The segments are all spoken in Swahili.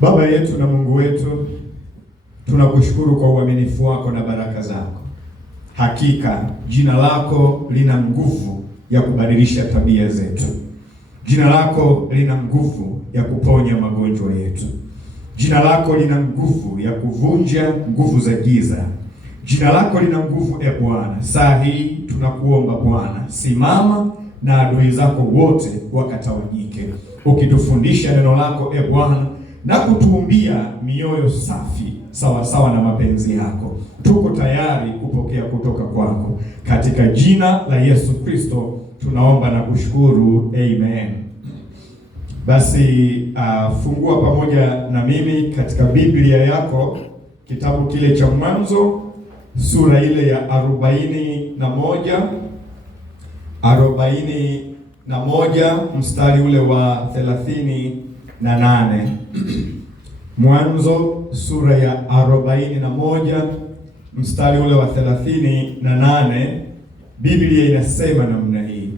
Baba yetu na Mungu wetu, tunakushukuru kwa uaminifu wako na baraka zako. Hakika jina lako lina nguvu ya kubadilisha tabia zetu. Jina lako lina nguvu ya kuponya magonjwa yetu. Jina lako lina nguvu ya kuvunja nguvu za giza. Jina lako lina nguvu, e Bwana. Saa hii tunakuomba Bwana, simama na adui zako wote wakatawanyike, ukitufundisha neno lako e Bwana, na kutuumbia mioyo safi sawa sawa na mapenzi yako. Tuko tayari kupokea kutoka kwako, katika jina la Yesu Kristo tunaomba na kushukuru, amen. Basi fungua pamoja na mimi katika Biblia yako kitabu kile cha Mwanzo sura ile ya 41 mstari ule wa 38. Mwanzo sura ya 41 mstari ule wa 38. Biblia inasema namna hii.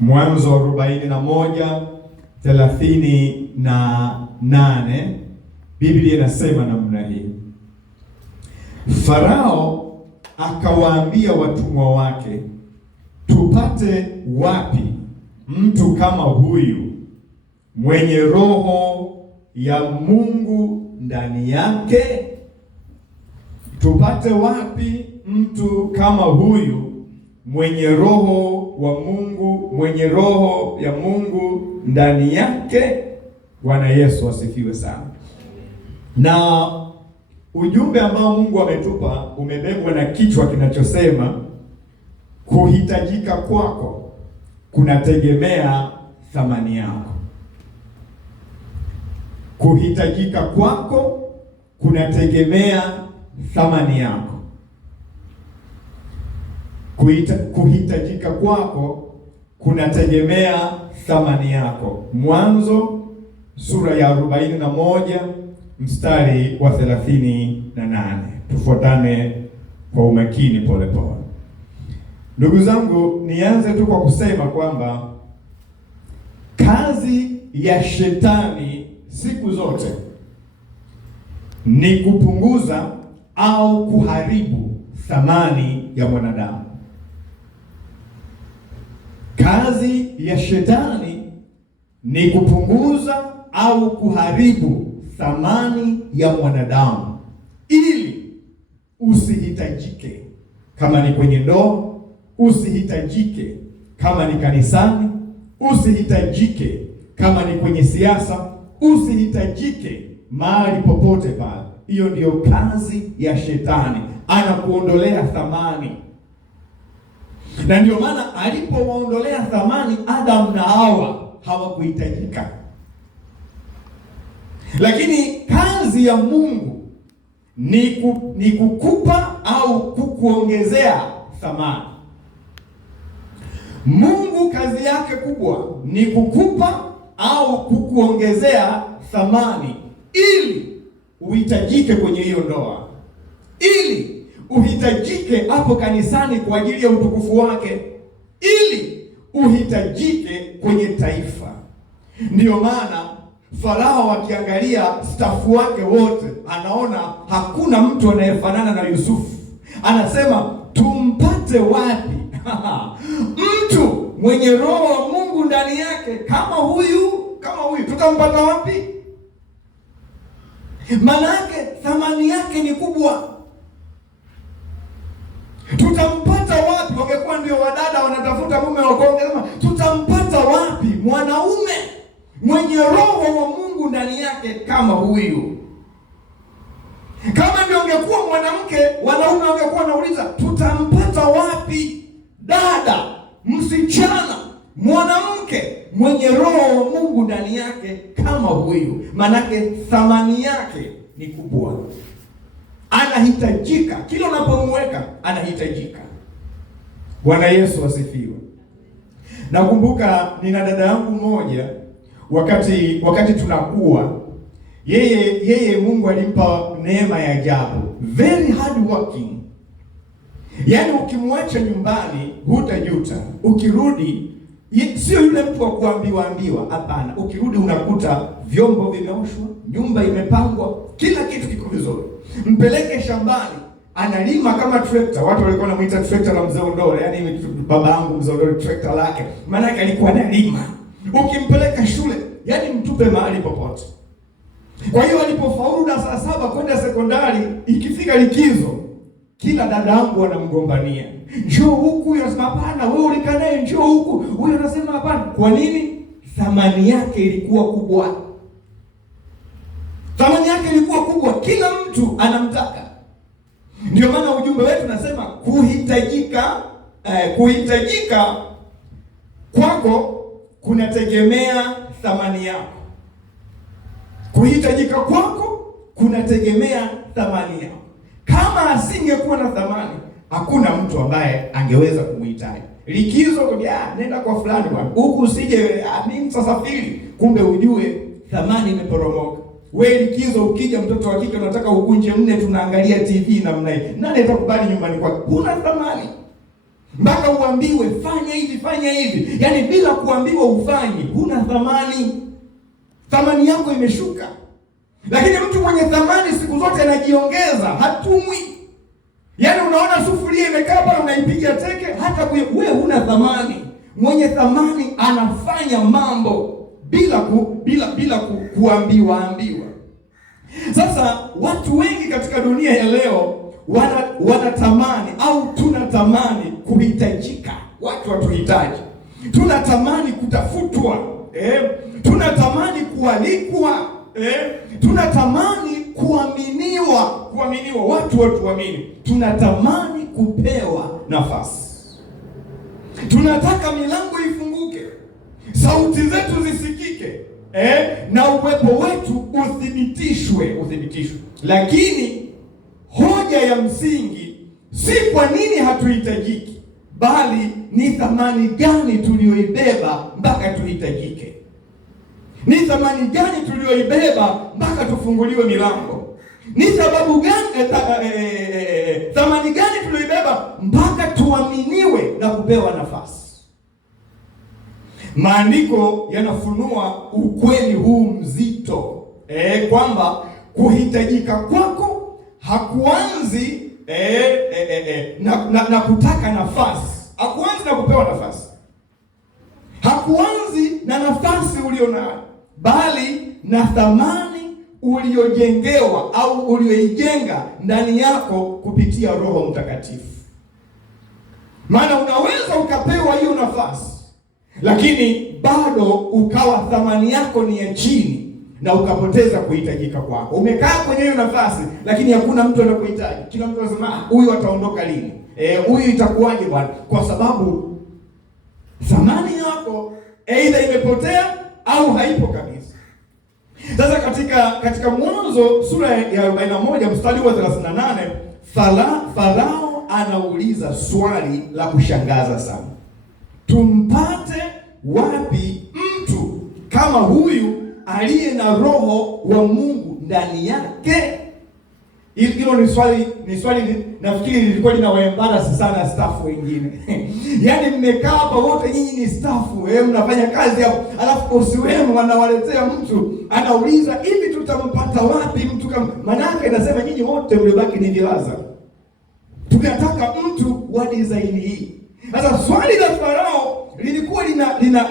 Mwanzo 41:38. Biblia inasema namna hii. Farao akawaambia watumwa wake, tupate wapi mtu kama huyu mwenye roho ya Mungu ndani yake? Tupate wapi mtu kama huyu mwenye roho wa Mungu, mwenye roho ya Mungu ndani yake? Bwana Yesu asifiwe sana. Na ujumbe ambao Mungu ametupa umebebwa na kichwa kinachosema kuhitajika kwako kunategemea thamani yako. Kuhitajika kwako kunategemea thamani yako. Kuhitajika kwako kunategemea thamani yako. Mwanzo sura ya 41 mstari wa 38. Tufuatane kwa umakini pole pole. Ndugu zangu, nianze tu kwa kusema kwamba kazi ya shetani siku zote ni kupunguza au kuharibu thamani ya mwanadamu. Kazi ya shetani ni kupunguza au kuharibu thamani ya mwanadamu ili usihitajike. Kama ni kwenye ndoa, usihitajike. Kama ni kanisani, usihitajike. Kama ni kwenye siasa, usihitajike. Mahali popote pale, hiyo ndiyo kazi ya shetani, anakuondolea thamani. Na ndio maana alipowaondolea thamani Adamu na Hawa, hawakuhitajika. Lakini kazi ya Mungu ni kukupa au kukuongezea thamani. Mungu kazi yake kubwa ni kukupa au kukuongezea thamani ili uhitajike kwenye hiyo ndoa, ili uhitajike hapo kanisani kwa ajili ya utukufu wake, ili uhitajike kwenye taifa. Ndiyo maana Farao akiangalia stafu wake wote, anaona hakuna mtu anayefanana na Yusufu. Anasema tumpate wapi mtu mwenye roho wa Mungu ndani yake kama huyu? Tutampata wapi? Maana yake thamani yake ni kubwa. Tutampata wapi? Wangekuwa ndio wadada wanatafuta mume wa kuongeza, tutampata wapi mwanaume mwenye roho wa Mungu ndani yake kama huyu? Kama ndio ungekuwa mwanamke, wanaume wangekuwa wanauliza tutampata wapi dada, msichana, mwanamke mwenye roho wa Mungu ndani yake kama huyu? Manake thamani yake ni kubwa, anahitajika. Kila unapomweka anahitajika. Bwana Yesu asifiwe. Nakumbuka nina dada yangu mmoja, wakati tunakuwa, yeye Mungu alimpa neema ya ajabu, very hard working. Yaani ukimwacha nyumbani hutajuta, ukirudi Sio yule mtu wa kuambiwa. Hapana, ukirudi unakuta vyombo vimeoshwa, nyumba imepangwa, kila kitu kiko vizuri. Mpeleke shambani, analima kama trekta. Watu walikuwa wanamuita trekta la mzee Ondole, yaani baba yangu mzee Ondole trekta lake, maana yake alikuwa analima. Ukimpeleka shule, yaani mtupe mahali popote. Kwa hiyo alipofaulu darasa 7 kwenda sekondari, ikifika likizo, kila dada yangu wanamgombania, njoo huku. Anasema hapana, wewe ulikanae, njoo huku. Huyu anasema hapana. Kwa nini? Thamani yake ilikuwa kubwa. Thamani yake ilikuwa kubwa, kila mtu anamtaka. Ndio maana ujumbe wetu nasema kuhitajika kwako kunategemea thamani yako. Kuhitajika kwako kunategemea thamani yako. Kama asingekuwa na thamani, hakuna mtu ambaye angeweza kumhitaji. Likizo kwa nenda kwa fulani bwana, huku usije mimi msafiri, kumbe ujue thamani imeporomoka. Wewe likizo ukija, mtoto wa kike unataka ukunje mne, tunaangalia TV namna hii, nani atakubali nyumbani kwako? Huna thamani. Mpaka uambiwe fanya hivi, fanya hivi. Yaani bila kuambiwa ufanye, huna thamani. Thamani yako imeshuka. Lakini mtu mwenye thamani siku zote anajiongeza, hatumwi. Yaani unaona sufuria imekaa pale, unaipiga teke, hata wewe huna thamani. Mwenye thamani anafanya mambo bila kuambiwa. Sasa watu wengi katika dunia ya leo wanatamani au tunatamani kuhitajika. Watu watuhitaji. Tunatamani kutafutwa, tunatamani kualikwa, tunatamani kuaminiwa. Watu watuamini. Tunatamani kupewa nafasi. Tunataka milango ifunguke, sauti zetu zisikike, na uwepo wetu uthibitishwe. Lakini hoja ya msingi si kwa nini hatuhitajiki, bali ni thamani gani tuliyoibeba mpaka tuhitajike. Ni thamani gani tuliyoibeba mpaka tufunguliwe milango? Ni sababu gani, thamani gani tuliyoibeba mpaka tuaminiwe na kupewa nafasi? Maandiko yanafunua ukweli huu mzito, kwamba kuhitajika kwako hakuanzi na kutaka nafasi. Hakuanzi na kupewa nafasi. Hakuanzi na nafasi ulionayo, bali na thamani uliojengewa au ulioijenga ndani yako kupitia Roho Mtakatifu. Maana unaweza ukapewa hiyo nafasi, lakini bado ukawa thamani yako ni ya chini na ukapoteza kuhitajika kwako. Umekaa kwenye hiyo nafasi, lakini hakuna mtu anakuhitaji. Kila mtu anasema huyu ataondoka lini? Huyu itakuwaje bwana? Kwa sababu thamani yako aidha imepotea au haipo kabisa. Sasa katika Mwanzo sura ya 41 mstari wa 38, Farao anauliza swali la kushangaza sana. Tumpate wapi mtu kama huyu aliye na roho wa Mungu ndani yake? Hilo ni swali nafikiri lilikuwa linawaembarasi sana staff wengine. Yaani mmekaa hapa wote nyinyi ni staff, mnafanya kazi hapo, alafu bosi wenu anawaletea mtu anauliza hivi tutampata wapi mtu kama? Manake nasema nyinyi wote mlibaki ni vilaza. Tunataka mtu wa design hii. Sasa swali la Farao lilikuwa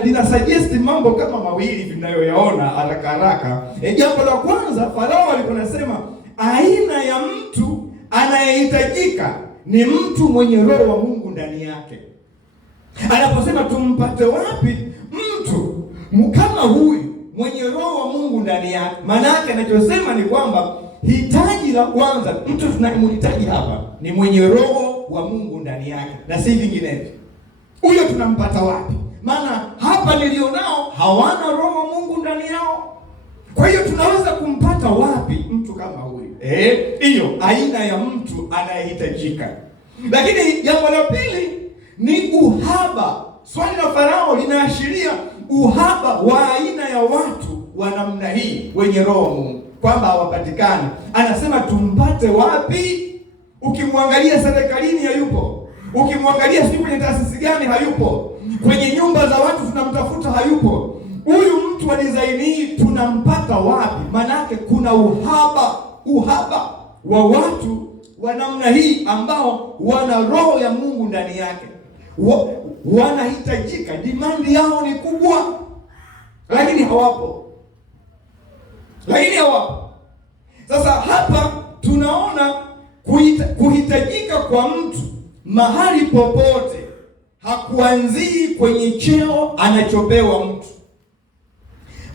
lina suggest mambo kama mawili tunayoyaona haraka haraka. Jambo la kwanza, Farao alikuwa anasema aina ya mtu anayehitajika ni mtu mwenye roho wa Mungu ndani yake. Anaposema tumpate wapi mtu kama huyu mwenye roho wa Mungu ndani yake, maana yake anachosema ni kwamba hitaji la kwanza, mtu tunayemhitaji hapa ni mwenye roho wa Mungu ndani yake na si vinginevyo. Huyo tunampata wapi? Maana hapa nilionao hawana roho wa Mungu ndani yao. Kwa hiyo tunaweza kumpata wapi mtu kama huyu? Hiyo aina ya mtu anayehitajika. Lakini jambo la pili ni uhaba. Swali la Farao linaashiria uhaba wa aina ya watu wa namna hii wenye roho wa Mungu, kwamba hawapatikani. Anasema tumpate wapi? Ukimwangalia serikalini hayupo. Ukimwangalia sijui kwenye taasisi gani hayupo. kwenye nyumba za watu tunamtafuta, hayupo. Huyu mtu wa design hii tunampata wapi? Manake kuna uhaba wa watu wa namna hii ambao wana roho ya Mungu ndani yake. Wanahitajika, demand yao ni kubwa, lakini hawapo. Sasa hapa tunaona kuhitajika kwa mtu mahali popote hakuanzii kwenye cheo anachopewa mtu,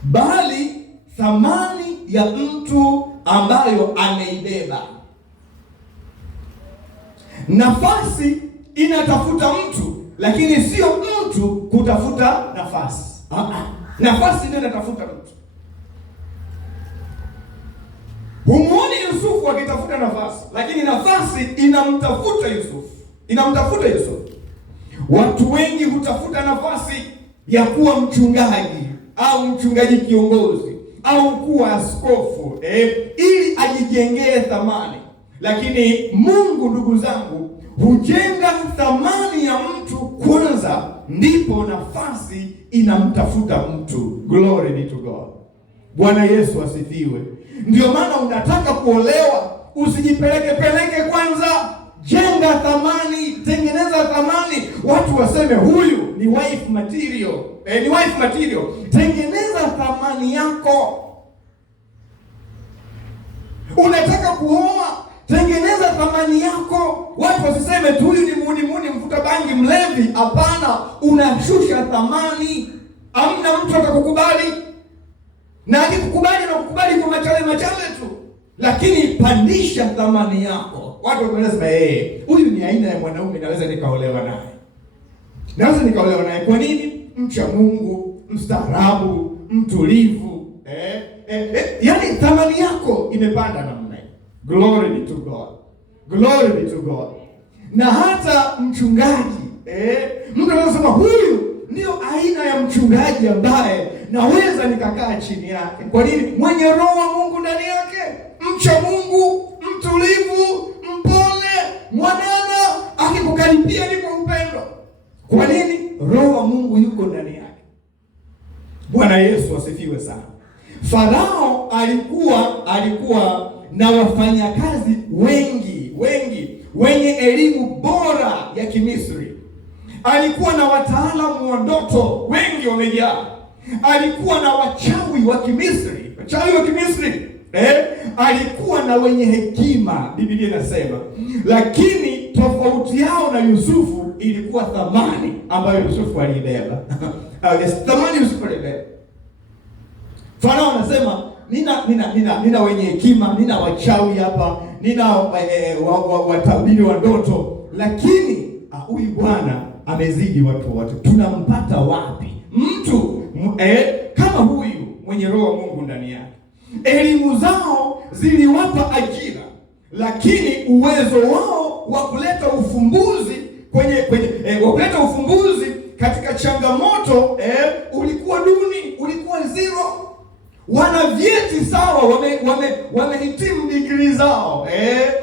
bali thamani ya mtu ambayo ameibeba. Nafasi inatafuta mtu, lakini sio mtu kutafuta nafasi. Nafasi ndio inatafuta mtu. Humuoni Yusufu akitafuta nafasi, lakini nafasi inamtafuta Yusufu. Watu wengi hutafuta nafasi ya kuwa mchungaji au mchungaji kiongozi au kuwa askofu ili ajijengee thamani. Lakini Mungu, ndugu zangu, hujenga thamani ya mtu kwanza, ndipo nafasi inamtafuta mtu. Glory be to God. Bwana Yesu asifiwe. Ndio maana unataka kuolewa, usijipeleke kwanza. Jenga thamani, tengeneza thamani, watu waseme huyu ni wife material. Tengeneza thamani yako. Unataka kuoa, tengeneza thamani yako, watu wasiseme tu huyu ni muni mvuta bangi, mlevi. Hapana, unashusha thamani. Hamna mtu atakukubali, na akikukubali na kukubali kwa machale tu, lakini pandisha thamani yako. Watu wanasema huyu ni aina ya mwanaume naweza nikaolewa naye. Kwa nini? Mcha Mungu, mstaarabu, mtulivu. Yaani thamani yako imepanda namna hiyo. Glory be to God. Na hata mchungaji, mtu anasema huyu ndio aina ya mchungaji ambaye naweza nikakaa chini yake. Kwa nini? Mwenye roho wa Mungu ndani yake, mcha Mungu, mtulivu, mpole, mwanana, akikukaribia ni kwa upendo. Kwa nini? Roho wa Mungu yuko ndani yake. Bwana Yesu asifiwe sana. Farao alikuwa na wafanyakazi wengi wenye elimu bora ya Kimisri. Alikuwa na wataalamu wa ndoto wengi wamejaa. Alikuwa na wachawi wa Kimisri. Alikuwa na wenye hekima, Biblia inasema. Lakini tofauti yao na Yusufu ilikuwa thamani ambayo Yusufu aliibeba. Thamani Yusufu aliibeba. Farao anasema nina wenye hekima, nina wachawi hapa, nina watabiri wa ndoto, lakini huyu bwana amezidi watu wote. Tunampata wapi mtu kama huyu mwenye roho wa Mungu ndani yake? Elimu zao ziliwapa ajira, lakini uwezo wao wa kuleta ufumbuzi kuleta ufumbuzi katika changamoto ulikuwa duni, ulikuwa zero. Wana vyeti sawa, wamehitimu degree zao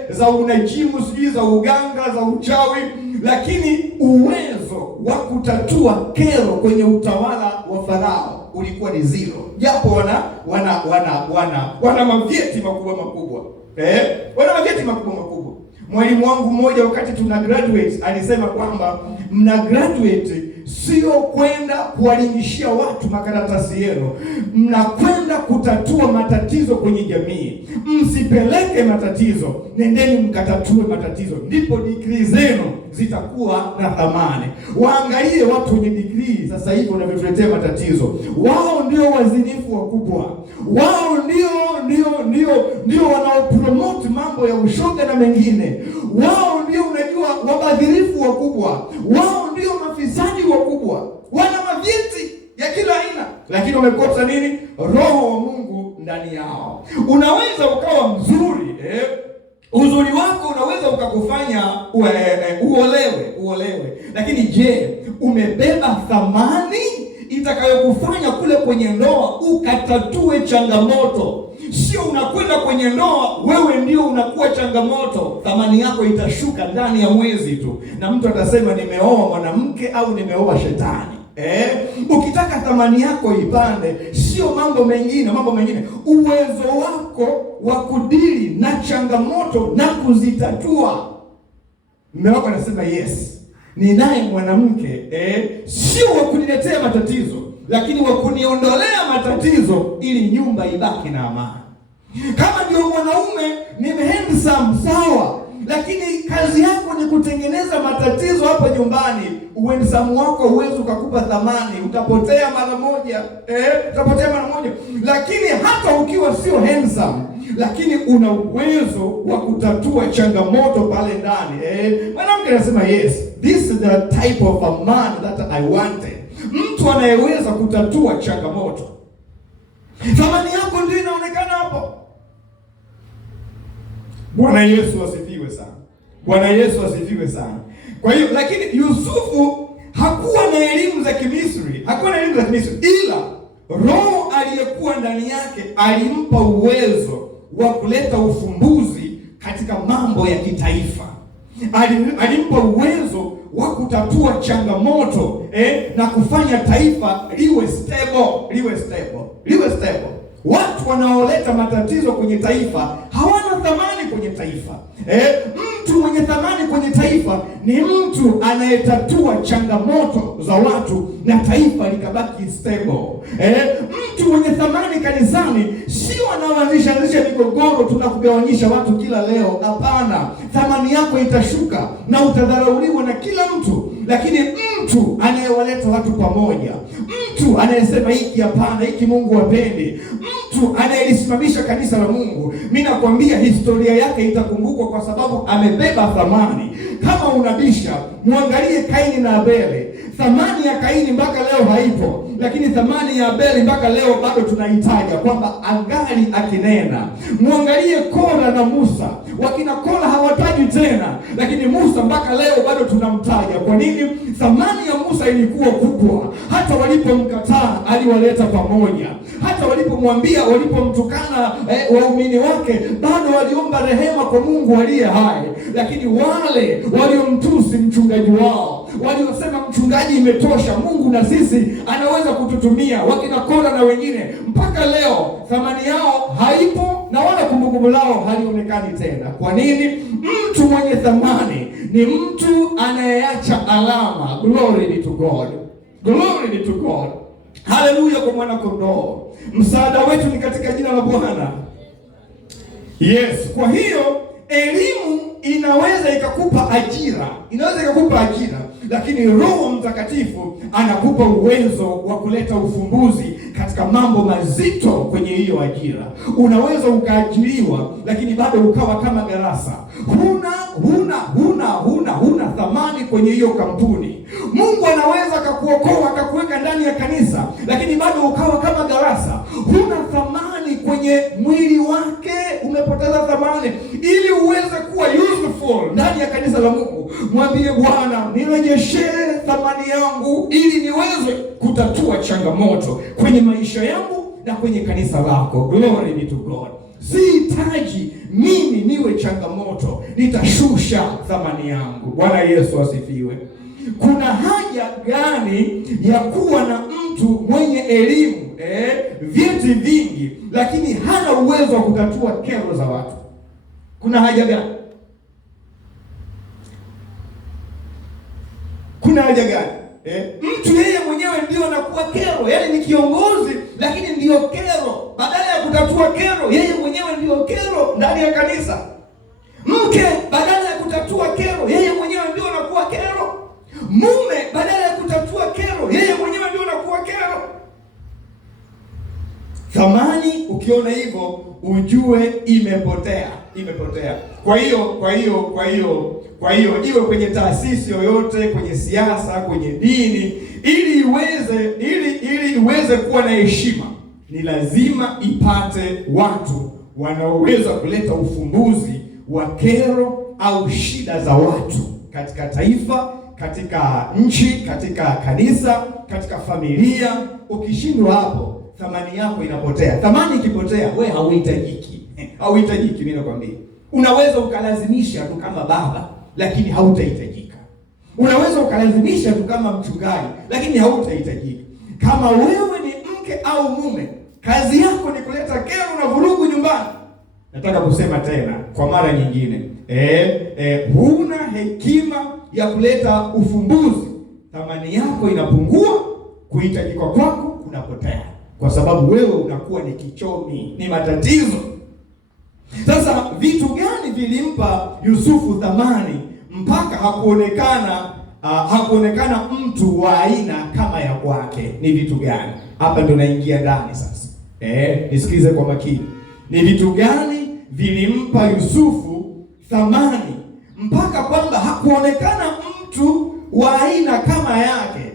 za unajimu, sijui za uganga, za uchawi, lakini uwezo wa kutatua kero kwenye utawala wa Farao ulikuwa ni zero, japo wana mavyeti makubwa. Wana mavyeti makubwa. Mwalimu wangu mmoja wakati tuna graduate alisema kwamba mna graduate sio kwenda kuwalingishia watu makaratasi yenu, mnakwenda kutatua matatizo kwenye jamii. Msipeleke matatizo, nendeni mkatatue matatizo, ndipo degree zenu zitakuwa na thamani. Waangalie watu wenye degree sasa hivi wanavyotuletea matatizo. Wao ndio wazinifu wakubwa, wao ndio wanaopromote mambo ya ushoga na mengine, wao ndio unajua wabadhirifu wakubwa, wao ndio mafisadi wakubwa. Wana mavyeti ya kila aina, lakini wamekosa nini? Roho wa Mungu ndani yao. Unaweza ukawa mzuri, uzuri wako unaweza ukakufanya uolewe, lakini je, umebeba thamani itakayokufanya kule kwenye ndoa ukatatue changamoto? Sio unakwenda kwenye ndoa wewe ndio unakuwa changamoto, thamani yako itashuka ndani ya mwezi tu, na mtu atasema nimeoa mwanamke au nimeoa shetani. Ukitaka thamani yako ipande, sio mambo mengine, uwezo wako wa kudili na changamoto na kuzitatua. Mume wako anasema yes, ninaye mwanamke sio wa kuniletea matatizo, lakini wa kuniondolea matatizo ili nyumba ibaki na amani. Kama ndio mwanaume ni handsome sawa, lakini kazi yako ni kutengeneza matatizo hapa nyumbani, uhandsome wako huwezi ukakupa thamani, utapotea mara moja. Lakini hata ukiwa sio handsome, lakini una uwezo wa kutatua changamoto pale ndani. Mwanamke anasema yes, this is the type of a man that I wanted. Mtu anayeweza kutatua changamoto. Thamani yako ndio inaonekana hapo. Bwana Yesu asifiwe sana. Kwa hiyo lakini Yusufu hakuwa na elimu za Kimisri, ila Roho aliyekuwa ndani yake alimpa uwezo wa kuleta ufumbuzi katika mambo ya kitaifa. Alimpa uwezo wa kutatua changamoto na kufanya taifa liwe stable. Watu wanaoleta matatizo kwenye taifa hawana thamani kwenye taifa. Mtu mwenye thamani kwenye taifa ni mtu anayetatua changamoto za watu na taifa likabaki stable. Mtu mwenye thamani kanisani sio anaoanzisha migogoro, tunakugawanyisha watu kila leo. Hapana, thamani yako itashuka na utadharauliwa na kila mtu. Lakini mtu anayewaleta watu pamoja, mtu anayesema hiki hapana, hiki Mungu hapendi, mtu anayelisimamisha kanisa la Mungu, mimi nakwambia historia yake itakumbukwa kwa sababu amebeba thamani. Kama unabisha, muangalie Kaini na Abeli. Thamani ya Kaini mpaka leo haipo, lakini thamani ya Abeli mpaka leo bado tunaitaja kwamba angali akinena. Muangalie Kora na Musa. Wakina Kora hawataji tena, lakini Musa mpaka leo bado tunamtaja. Kwa nini? Thamani ya Musa ilikuwa kubwa. Hata walipomkataa aliwaleta pamoja. Hata walipomtukana waumini wake, bado waliomba rehema kwa Mungu aliye hai. Lakini wale waliomtusi mchungaji wao, waliosema mchungaji imetosha, Mungu na sisi anaweza kututumia, wakina Kora na wengine, mpaka leo thamani yao haipo na wala kumbukumbu lao halionekani tena. Kwa nini? Mtu mwenye thamani ni mtu anayeacha alama. Glory be to God. Haleluya kwa mwana kondoo. Msaada wetu ni katika jina la Bwana. Yes, kwa hiyo elimu inaweza ikakupa ajira, lakini Roho Mtakatifu anakupa uwezo wa kuleta ufumbuzi katika mambo mazito kwenye hiyo ajira. Unaweza ukaajiriwa lakini bado ukawa kama garasa. Huna thamani kwenye hiyo kampuni. Mungu anaweza akakuokoa akakuweka ndani ya kanisa, lakini bado ukawa kama garasa. Huna thamani kwenye mwili wake, umepoteza thamani. Ili uweze kuwa useful ndani ya kanisa la Mungu, mwambie Bwana, nirejeshe thamani yangu ili niweze kutatua changamoto kwenye maisha yangu na kwenye kanisa lako. Glory be to God. Sihitaji mimi niwe changamoto, nitashusha thamani yangu. Bwana Yesu asifiwe. Kuna haja gani ya kuwa na mtu mwenye elimu, vyeti vingi, lakini hana uwezo wa kutatua kero za watu? Kuna haja gani? Mtu yeye mwenyewe ndio anakuwa kero, yaani ni kiongozi lakini ndio kero. Badala ya kutatua kero, yeye mwenyewe ndio kero ndani ya kanisa. Mke badala ya kutatua kero, yeye mwenyewe ndio anakuwa kero. Mume badala ya kutatua kero, yeye mwenyewe ndio anakuwa kero. Thamani ukiona hivyo ujue imepotea. Kwa hiyo iwe kwenye taasisi yoyote, kwenye siasa, kwenye dini, ili iweze kuwa na heshima, ni lazima ipate watu wanaoweza kuleta ufumbuzi wa kero au shida za watu katika taifa, katika nchi, katika kanisa, katika familia. Ukishindwa hapo, thamani yako inapotea. Thamani ikipotea, we hauhitajiki. Hauhitajiki, mimi nakwambia. Unaweza ukalazimisha tu kama baba, lakini hautahitajika. Unaweza ukalazimisha tu kama mchungaji, lakini hautahitajika. Kama wewe ni mke au mume, kazi yako ni kuleta kero na vurugu nyumbani, nataka kusema tena kwa mara nyingine, huna hekima ya kuleta ufumbuzi, thamani yako inapungua, kuhitajika kwako kunapotea, kwa sababu wewe unakuwa ni kichomi, ni matatizo. Sasa vitu gani vilimpa Yusufu thamani mpaka hakuonekana mtu wa aina kama ya kwake? Ni vitu gani? Hapa ndo naingia ndani sasa. Nisikize kwa makini. Ni vitu gani vilimpa Yusufu thamani mpaka kwamba hakuonekana mtu wa aina kama yake?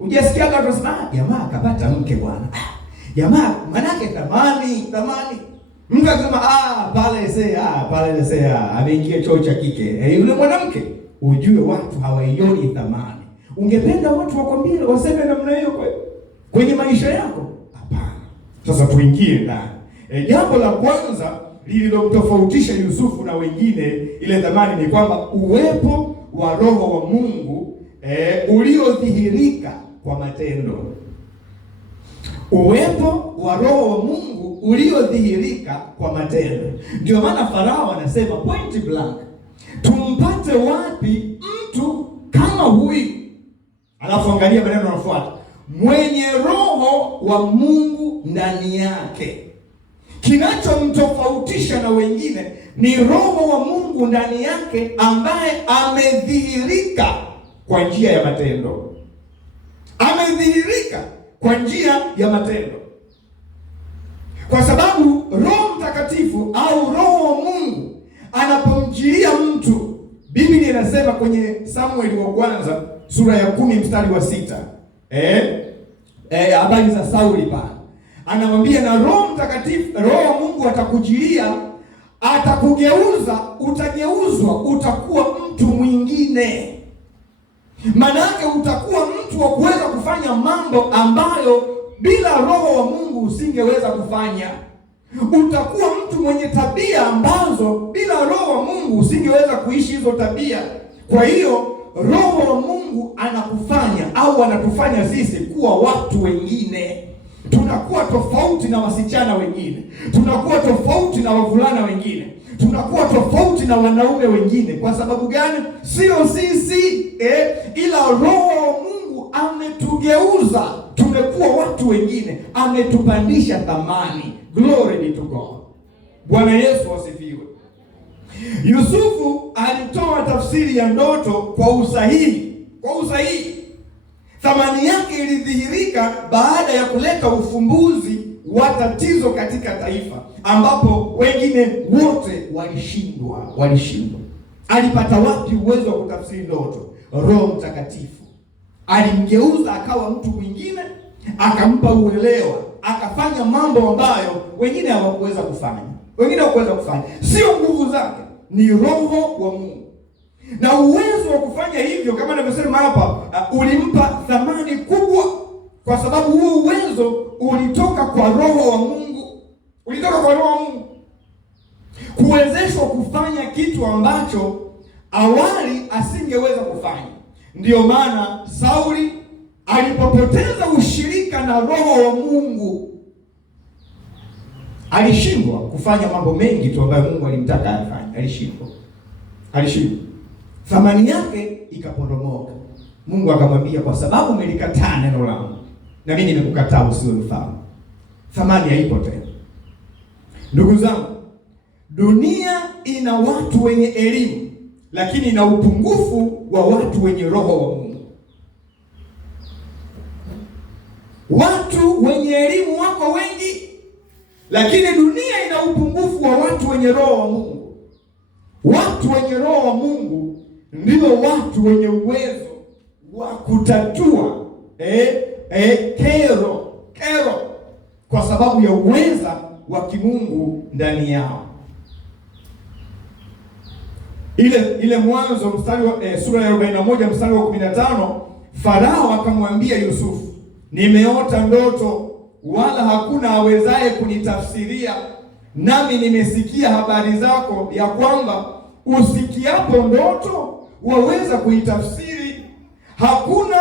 Ujasikia watu wanasema jamaa akapata mke bwana. Jamaa manake thamani. Mtu akisema pale ameingia choo cha kike. Yule mwanamke, ujue watu hawaioni thamani. Ungependa watu wakwambie waseme namna hiyo kwenye maisha yako? Hapana. Sasa tuingie ndani. Jambo la kwanza lililomtofautisha Yusufu na wengine, ile thamani, ni kwamba uwepo wa Roho wa Mungu uliodhihirika kwa matendo. Uwepo wa Roho wa Mungu uliodhihirika kwa matendo. Ndio maana Farao anasema point blank, tumpate wapi mtu kama huyu? Alafu angalia maneno yanayofuata, mwenye Roho wa Mungu ndani yake. Kinachomtofautisha na wengine ni Roho wa Mungu ndani yake, ambaye amedhihirika kwa njia ya matendo. Amedhihirika kwa njia ya matendo, kwa sababu Roho Mtakatifu au Roho wa Mungu anapomjilia mtu, Biblia inasema kwenye Samueli wa kwanza sura ya 10 mstari wa 6, habari za Sauli pale, anamwambia na Roho Mtakatifu, Roho wa Mungu atakujilia, atakugeuza, utageuzwa, utakuwa mtu mwingine. Maana yake utakuwa mtu wa kuweza kufanya mambo ambayo bila Roho wa Mungu usingeweza kufanya. Utakuwa mtu mwenye tabia ambazo bila Roho wa Mungu usingeweza kuishi hizo tabia. Kwa hiyo Roho wa Mungu anakufanya au anatufanya sisi kuwa watu wengine. Tunakuwa tofauti na wasichana wengine, tunakuwa tofauti na wavulana wengine, tunakuwa tofauti na wanaume wengine. Kwa sababu gani? Sio sisi, ila Roho wa Mungu ametugeuza, tumekuwa watu wengine, ametupandisha thamani. Glory be to God. Bwana Yesu asifiwe. Yusufu alitoa tafsiri ya ndoto kwa usahihi. Thamani yake ilidhihirika baada ya kuleta ufumbuzi wa tatizo katika taifa, ambapo wengine wote walishindwa. Alipata wapi uwezo wa kutafsiri ndoto? Roho Mtakatifu alimgeuza akawa mtu mwingine, akampa uelewa, akafanya mambo ambayo wengine hawakuweza kufanya. Sio nguvu zake, ni Roho wa Mungu. Na uwezo wa kufanya hivyo, kama ninavyosema hapa, ulimpa thamani kubwa, kwa sababu huo uwezo ulitoka kwa Roho wa Mungu. Kuwezeshwa kufanya kitu ambacho awali asingeweza kufanya. Ndiyo maana Sauli alipopoteza ushirika na Roho wa Mungu, alishindwa kufanya mambo mengi tu ambayo Mungu alimtaka afanye. Alishindwa. Thamani yake ikaporomoka. Mungu akamwambia, kwa sababu umelikataa neno langu, na mimi nimekukataa usiwe mfalme. Thamani haipo tena. Ndugu zangu, dunia ina watu wenye elimu, lakini ina upungufu wa watu wenye Roho wa Mungu. Watu wenye elimu wako wengi, lakini dunia ina upungufu wa watu wenye Roho wa Mungu. Watu wenye Roho wa Mungu ndio watu wenye uwezo wa kutatua kero kwa sababu ya uweza wa kimungu ndani yao. Ile Mwanzo mstari wa sura ya 41 mstari wa 15, Farao akamwambia Yusufu, nimeota ndoto wala hakuna awezaye kunitafsiria. Nami nimesikia habari zako, ya kwamba usikiapo ndoto waweza kuitafsiri. Hakuna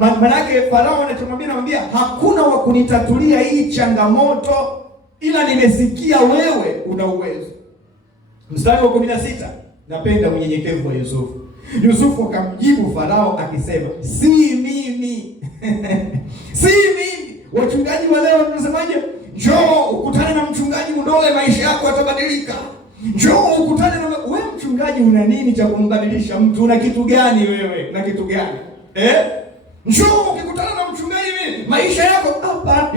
manake Farao anamwambia hakuna wa kunitatulia hii changamoto, ila nimesikia wewe una uwezo. Mstari wa 16, napenda unyenyekevu wa Yusufu. Yusufu akamjibu Farao akisema, si mimi si mimi. Wachungaji wa leo tunasemaje? Njoo ukutane na mchungaji Mndole, maisha yako yatabadilika. Njoo ukutane na wewe. Mchungaji una nini cha kumbadilisha mtu? Una kitu gani wewe? Una kitu gani? Njoo ukikutana na mchungaji mimi maisha yako hapa.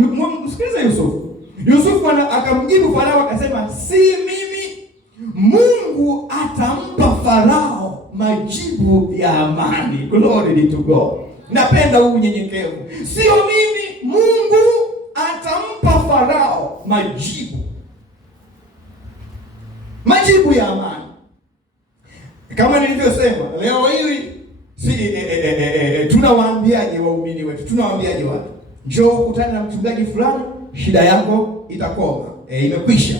Msikilize Yusufu. Yusufu akamjibu Farao akasema, si mimi. Mungu atampa Farao majibu ya amani. Glory be to God. Napenda huu unyenyekevu. Sio mimi, Mungu atampa Farao majibu ya amani. Kama nilivyosema, leo hili tunawaambiaje waumini wetu? Tunawaambiaje watu? Njoo ukutane na mchungaji fulani, shida yako itakoma. Imekwisha.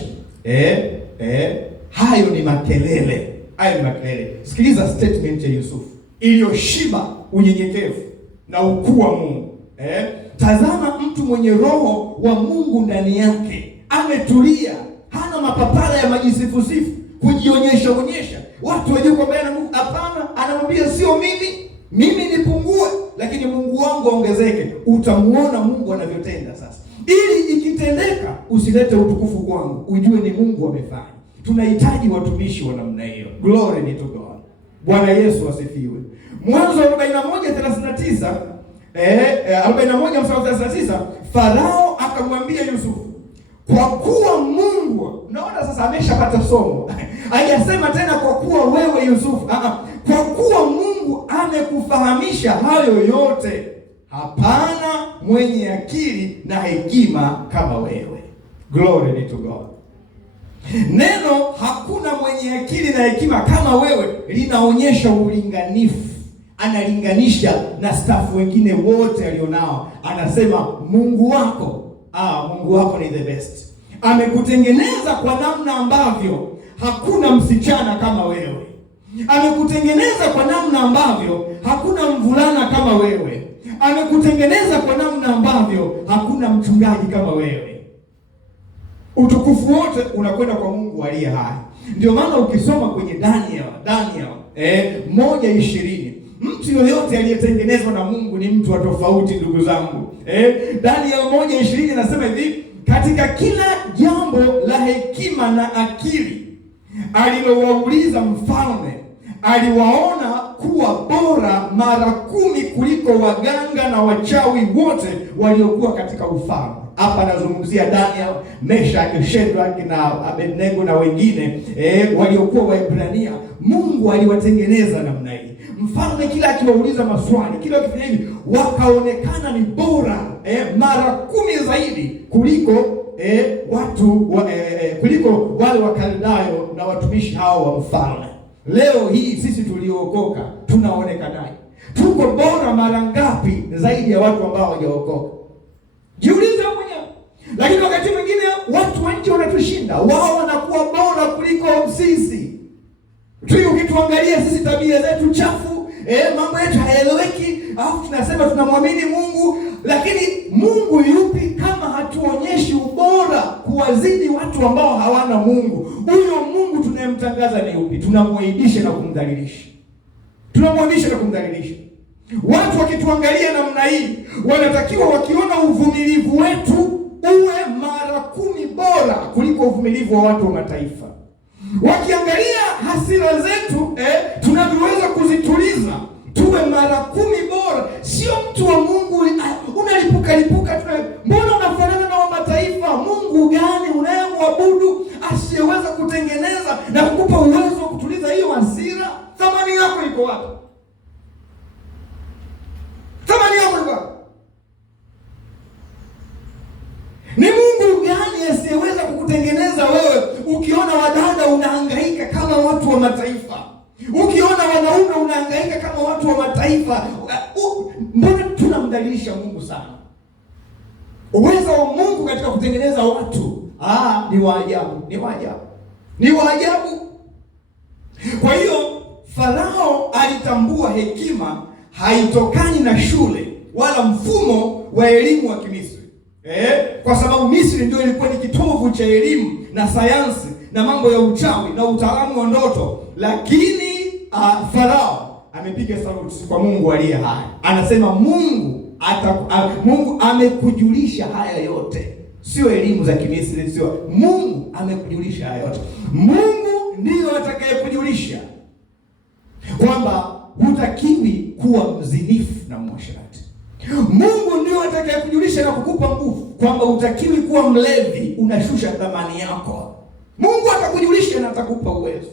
Hayo ni makelele. Sikiliza statement ya Yusufu iliyoshiba unyenyekevu na ukuu wa Mungu. Tazama, mtu mwenye roho wa Mungu ndani yake, ametulia, hana mapapara ya majisifusifu, kujionyesha watu wajue kwamba yeye Mungu. Hapana, anamwambia sio mimi nipungue, lakini Mungu wangu aongezeke. Utamuona Mungu anavyotenda sasa. Ili ikitendeka usilete utukufu kwangu, ujue ni Mungu amefanya. Tunahitaji watumishi wa namna hiyo. Glory be to God. Bwana Yesu asifiwe. Mwanzo 41:39, 41:39, Farao akamwambia Yusufu, kwa kuwa Mungu, naona sasa ameshapata somo. Hajasema tena kwa kuwa wewe Yusufu. Kwa kuwa Mungu amekufahamisha hayo yote, hapana mwenye akili na hekima kama wewe. Glory be to God. Neno hakuna mwenye akili na hekima kama wewe linaonyesha ulinganifu. Analinganisha na staff wengine wote alionao. Anasema Mungu wako ni the best. Amekutengeneza kwa namna ambavyo hakuna msichana kama wewe. Amekutengeneza kwa namna ambavyo hakuna mvulana kama wewe. Amekutengeneza kwa namna ambavyo hakuna mchungaji kama wewe. Utukufu wote unakwenda kwa Mungu aliye hai. Ndio maana ukisoma kwenye Daniel 1:20, mtu yoyote aliyetengenezwa na Mungu ni mtu wa tofauti, ndugu zangu. Daniel 1:20 nasema hivi, katika kila jambo la hekima na akili alilowauliza mfalme, aliwaona kuwa bora mara 10 kuliko waganga na wachawi wote waliokuwa katika ufalme. Hapa nazungumzia Daniel, Meshach, Shadrach na Abednego na wengine waliokuwa Waebrania. Mungu aliwatengeneza namna hii. Mfalme kila akiwauliza maswali, kila akifanya hivi, wakaonekana ni bora mara 10 zaidi kuliko kuliko wale Wakaldayo na watumishi hao wa mfalme. Leo hii sisi tuliookoka tunaonekanaje? Tuko bora mara ngapi zaidi ya watu ambao hawajaokoka? Jiulize mwenyewe. Lakini wakati mwingine watu wa nje wanatushinda, wao wanakuwa bora kuliko sisi. Ukituangalia sisi tabia zetu chafu, mambo yetu hayaeleweki, au tunasema tunamwamini Mungu, lakini Mungu yupi kama hatuonyeshi ubora kuwazidi watu ambao hawana Mungu? Huyo Mungu tunayemtangaza ni yupi? Tunamwaibisha na kumdhalilisha. Watu wakituangalia namna hii, wanatakiwa wakiona uvumilivu wetu uwe mara 10 bora kuliko uvumilivu wa watu wa mataifa. Wakiangalia hasira zetu, tunavyoweza kuzituliza, tuwe mara 10 bora. Sio mtu wa Mungu unalipuka, mbona unafanana na wa mataifa? Mungu gani unayemwabudu asiyeweza kutengeneza na kukupa uwezo wa kutuliza hiyo hasira? Thamani yako iko wapi? Ni Mungu gani asiyeweza kukutengeneza wewe? Ukiona wadada unahangaika kama watu wa mataifa, ukiona wanaume unahangaika kama watu wa mataifa, mbona tunamdhalilisha Mungu sana? Uwezo wa Mungu katika kutengeneza watu ni wa ajabu, ni wa ajabu. Kwa hiyo Farao alitambua hekima haitokani na shule wala mfumo wa elimu wa Kimisri. Kwa sababu Misri ndio ilikuwa ni kitovu cha elimu na sayansi na mambo ya uchawi na utaalamu wa ndoto, lakini Farao amepiga saluti kwa Mungu aliye hai. Anasema Mungu amekujulisha haya yote, sio elimu za Kimisri, sio. Mungu amekujulisha haya yote. Mungu ndiyo atakayekujulisha kwamba hutakiwi kuwa mzinifu na mwasherati. Mungu ndiyo atakayekujulisha na kukupa nguvu kwamba hutakiwi kuwa mlevi, unashusha thamani yako. Mungu atakujulisha na atakupa uwezo.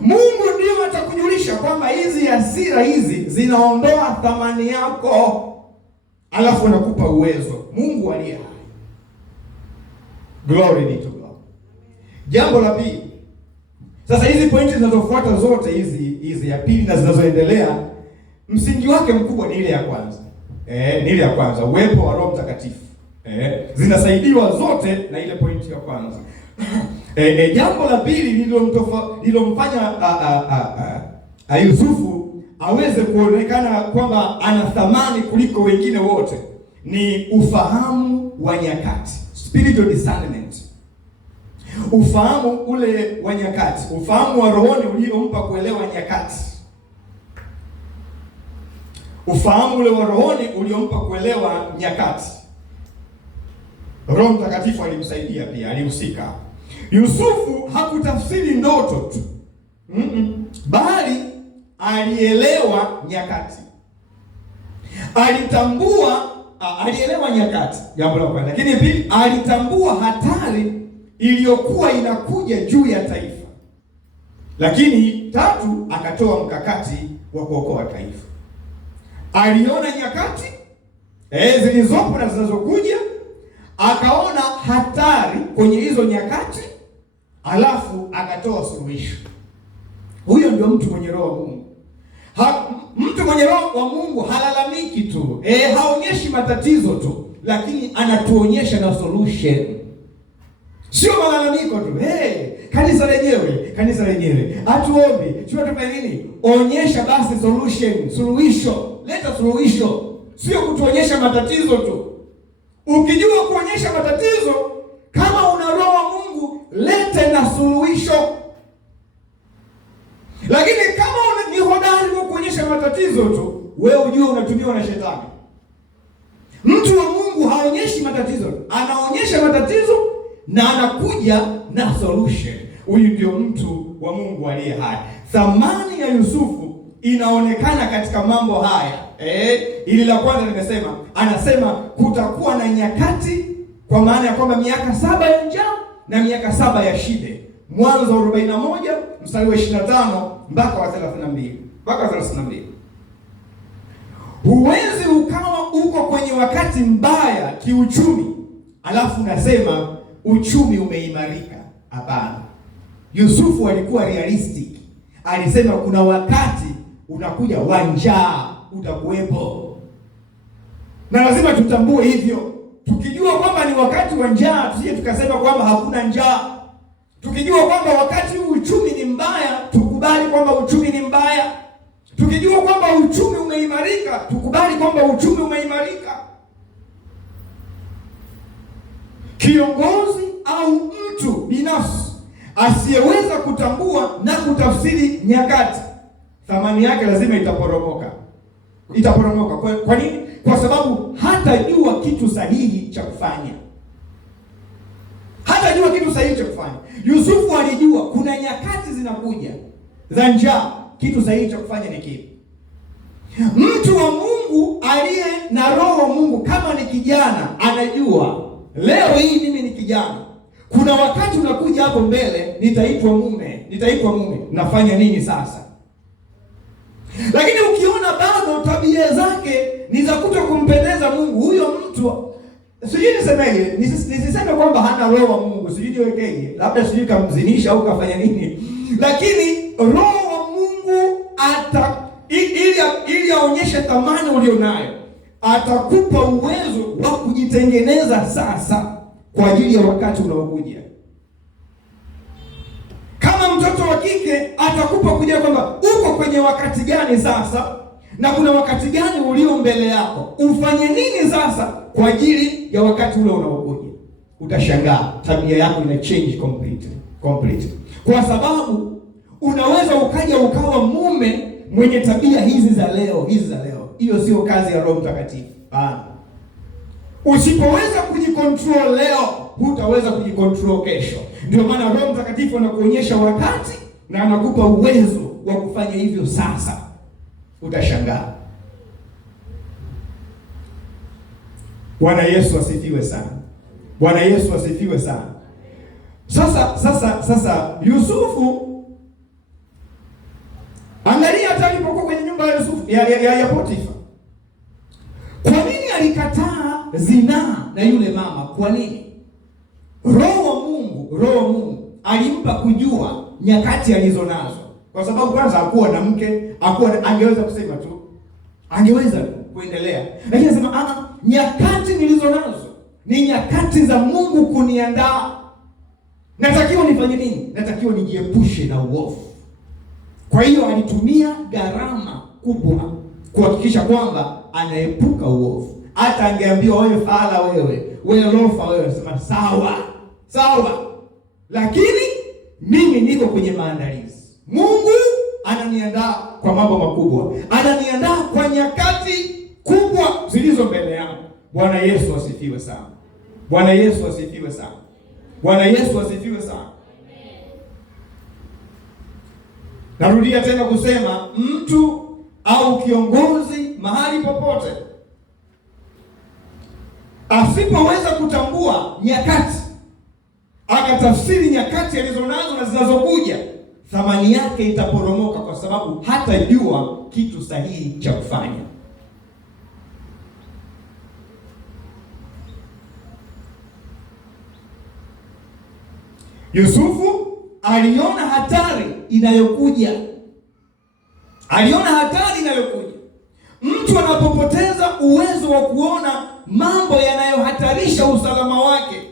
Mungu ndiyo atakujulisha kwamba hizi hasira hizi zinaondoa thamani yako, alafu anakupa uwezo. Mungu aliye hai. Glory be to God. Jambo la pili. Sasa hizi pointi zinazofuata zote hizi ya pili na zinazoendelea, msingi wake mkubwa ni ile ya kwanza. Ni ile ya kwanza, uwepo wa Roho Mtakatifu. Zinasaidiwa zote na ile pointi ya kwanza. Jambo la pili lililomfanya Yusufu aweze kuonekana kwamba ana thamani kuliko wengine wote ni ufahamu wa nyakati, spiritual discernment. Ufahamu ule wa nyakati, ufahamu wa rohoni uliompa kuelewa nyakati. Ufahamu ule wa rohoni uliompa kuelewa nyakati. Roho Mtakatifu alimsaidia pia, alihusika. Yusufu hakutafsiri ndoto tu, bali alielewa nyakati. Alielewa nyakati, jambo la kwanza. Lakini pili, alitambua hatari iliyokuwa inakuja juu ya taifa. Lakini tatu, akatoa mkakati wa kuokoa taifa. Aliona nyakati zilizopo na zinazokuja, akaona hatari kwenye hizo nyakati, alafu akatoa suluhisho. Huyo ndio mtu mwenye roho wa Mungu. Mtu mwenye roho wa Mungu halalamiki tu, haonyeshi matatizo tu, lakini anatuonyesha na solution. Sio malalamiko tu. Kanisa lenyewe hatuombi, sio tufanye nini? Onyesha basi solution, suluhisho. Leta suluhisho, sio kutuonyesha matatizo tu. Ukijua kuonyesha matatizo, kama una roho wa Mungu, lete na suluhisho. Lakini kama ni hodari wa kuonyesha matatizo tu, wewe ujue unatumiwa na shetani. Mtu wa Mungu haonyeshi matatizo, anaonyesha matatizo na anakuja na solution. Huyu ndio mtu wa Mungu aliye hai. Thamani ya Yusufu inaonekana katika mambo haya. Ili la kwanza nimesema, anasema kutakuwa na nyakati, kwa maana ya kwamba miaka 7 ya njaa na miaka 7 ya shida. Mwanzo 41 mstari wa 25 mpaka wa 32. Huwezi ukawa uko kwenye wakati mbaya kiuchumi, alafu unasema uchumi umeimarika. Hapana. Yusufu alikuwa realistic. Alisema kuna wakati unakuja wa njaa utakuwepo. Na lazima tutambue hivyo. Tukijua kwamba ni wakati wa njaa, tusije tukasema kwamba hakuna njaa. Tukijua kwamba wakati uchumi ni mbaya, tukubali kwamba uchumi ni mbaya. Tukijua kwamba uchumi umeimarika, tukubali kwamba uchumi umeimarika. Kiongozi au mtu binafsi asiyeweza kutambua na kutafsiri nyakati, thamani yake lazima itaporomoka. Kwa nini? Kwa sababu hatajua kitu sahihi cha kufanya. Yusufu alijua kuna nyakati zinakuja za njaa, kitu sahihi cha kufanya ni kipi? Mtu wa Mungu aliye na roho wa Mungu, kama ni kijana, anajua leo hii mimi ni kijana, kuna wakati unakuja hapo mbele nitaitwa mume, nafanya nini sasa? Lakini ukiona bado tabia zake ni za kutokumpendeza Mungu, huyo mtu sijui nisemeje, nisiseme kwamba hana roho wa Mungu, sijui niwekeje, labda sijui kamzinisha au kafanya nini, lakini roho wa Mungu ili aonyeshe thamani ulionayo, atakupa uwezo wa kujitengeneza sasa kwa ajili ya wakati unaokuja. Kama mtoto wa kike atakupa kujua kwamba uko kwenye wakati gani sasa, na kuna wakati gani ulio mbele yako, ufanye nini sasa kwa ajili ya wakati ule unaokuja. Utashangaa tabia yako ina change completely. Kwa sababu unaweza ukaja ukawa mume mwenye tabia hizi za leo. Hiyo sio kazi ya Roho Mtakatifu. Usipoweza kujikontrol leo, hutaweza kujikontrol kesho. Ndio maana Roho Mtakatifu anakuonyesha wakati na anakupa uwezo wa kufanya hivyo sasa. Utashangaa. Bwana Yesu asifiwe sana. Bwana Yesu asifiwe sana. Sasa Yusufu, angalia hata alipokuwa kwenye nyumba ya Yusufu ya Potifa. Kwa nini alikataa zinaa na yule mama? Kwa nini? Roho wa Mungu alimpa kujua nyakati alizonazo. Kwa sababu kwanza hakuwa na mke, angeweza kusema tu, angeweza kuendelea. Lakini anasema nyakati nilizonazo ni nyakati za Mungu kuniandaa. Natakiwa nifanye nini? Natakiwa nijiepushe na uovu. Kwa hiyo alitumia gharama kubwa kuhakikisha kwamba anaepuka uovu. Hata angeambiwa wewe fala, wewe lofa, wewe sema sawa. Lakini mimi niko kwenye maandalizi. Mungu ananiandaa kwa mambo makubwa. Ananiandaa kwa nyakati kubwa zilizo mbele yangu. Bwana Yesu asifiwe sana. Bwana Yesu asifiwe sana. Bwana Yesu asifiwe sana. Narudia tena kusema, mtu au kiongozi mahali popote asipoweza kutambua nyakati, akatafsiri nyakati alizonazo na zinazokuja, thamani yake itaporomoka, kwa sababu hatajua kitu sahihi cha kufanya. Yusufu aliona hatari inayokuja. Mtu anapopoteza uwezo wa kuona mambo yanayohatarisha usalama wake,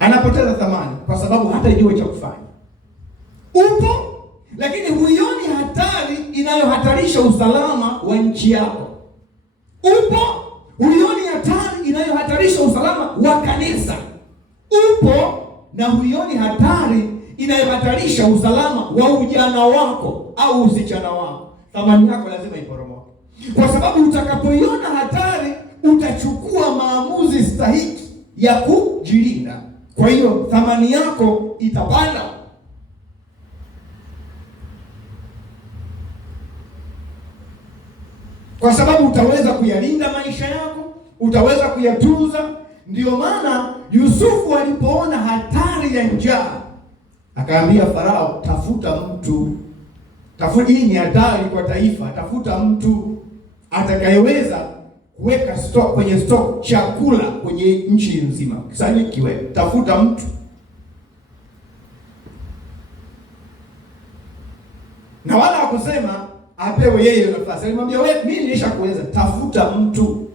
anapoteza thamani, kwa sababu hatajua cha kufanya. Upo, lakini huioni hatari inayohatarisha usalama wa nchi yako. Upo, huioni hatari inayohatarisha usalama wa kanisa. Upo, na huioni hatari inayohatarisha usalama wa ujana wako au usichana wako. Thamani yako lazima iporomoke, kwa sababu utakapoiona hatari utachukua maamuzi stahiki ya kujilinda. Kwa hiyo thamani yako itapanda. Kwa sababu utaweza kuyalinda maisha yako, utaweza kuyatunza. Ndio maana Yusufu alipoona hatari ya njaa, akaambia Farao, hii ni hatari kwa taifa, tafuta mtu atakayeweza kuweka kwenye stock chakula kwenye nchi nzima. Kisanikiwe, tafuta mtu. Na wala hakusema apewe yeye nafasi. Alimwambia, wewe, mimi nilishakueleza, tafuta mtu.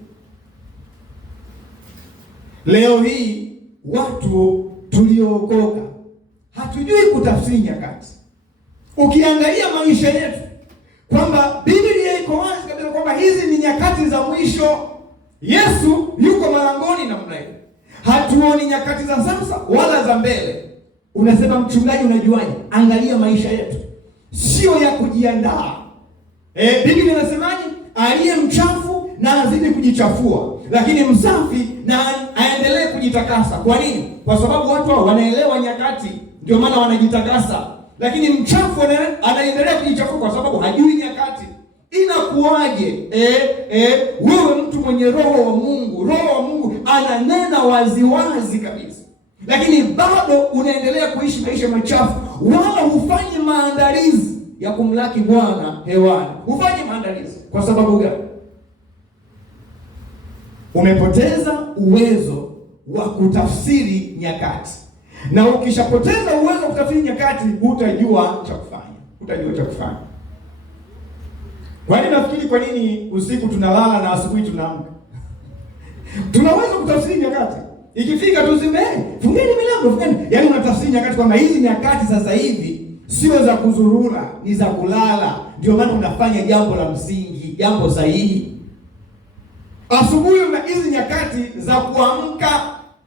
Leo hii watu tuliookoka hatujui kutafsiri nyakati. Ukiangalia maisha yetu kwamba Biblia iko wazi kabisa kwamba hizi ni nyakati za mwisho. Yesu yuko malangoni namna hiyo. Hatuoni nyakati za sasa wala za mbele. Unasema, mchungaji, unajuaje? Angalia maisha yetu, sio ya kujiandaa. Biblia inasemaje? Aliye mchafu na azidi kujichafua, lakini msafi na aendelee kujitakasa. Kwa nini? Kwa sababu watu hao wanaelewa nyakati, ndio maana wanajitakasa. Lakini mchafu anaendelea kujichafua kwa sababu hajui nyakati. Inakuwaje? Wewe mtu mwenye roho wa Mungu ananena waziwazi kabisa, lakini bado unaendelea kuishi maisha machafu, wala hufanyi maandalizi ya kumlaki Bwana hewani. Hufanyi maandalizi. Kwa sababu gani? Umepoteza uwezo wa kutafsiri nyakati. Na ukishapoteza uwezo wa kutafsiri nyakati, hutajua cha kufanya. Kwani nafikiri kwa nini usiku tunalala na asubuhi tunaamka? Tunaweza kutafsiri nyakati. Ikifika tu zime, fungeni milango, fungeni. Yaani unatafsiri nyakati kwamba hizi nyakati sasa hivi sio za kuzurura, ni za kulala. Ndio maana unafanya jambo la msingi, jambo sahihi. Asubuhi una hizi nyakati za kuamka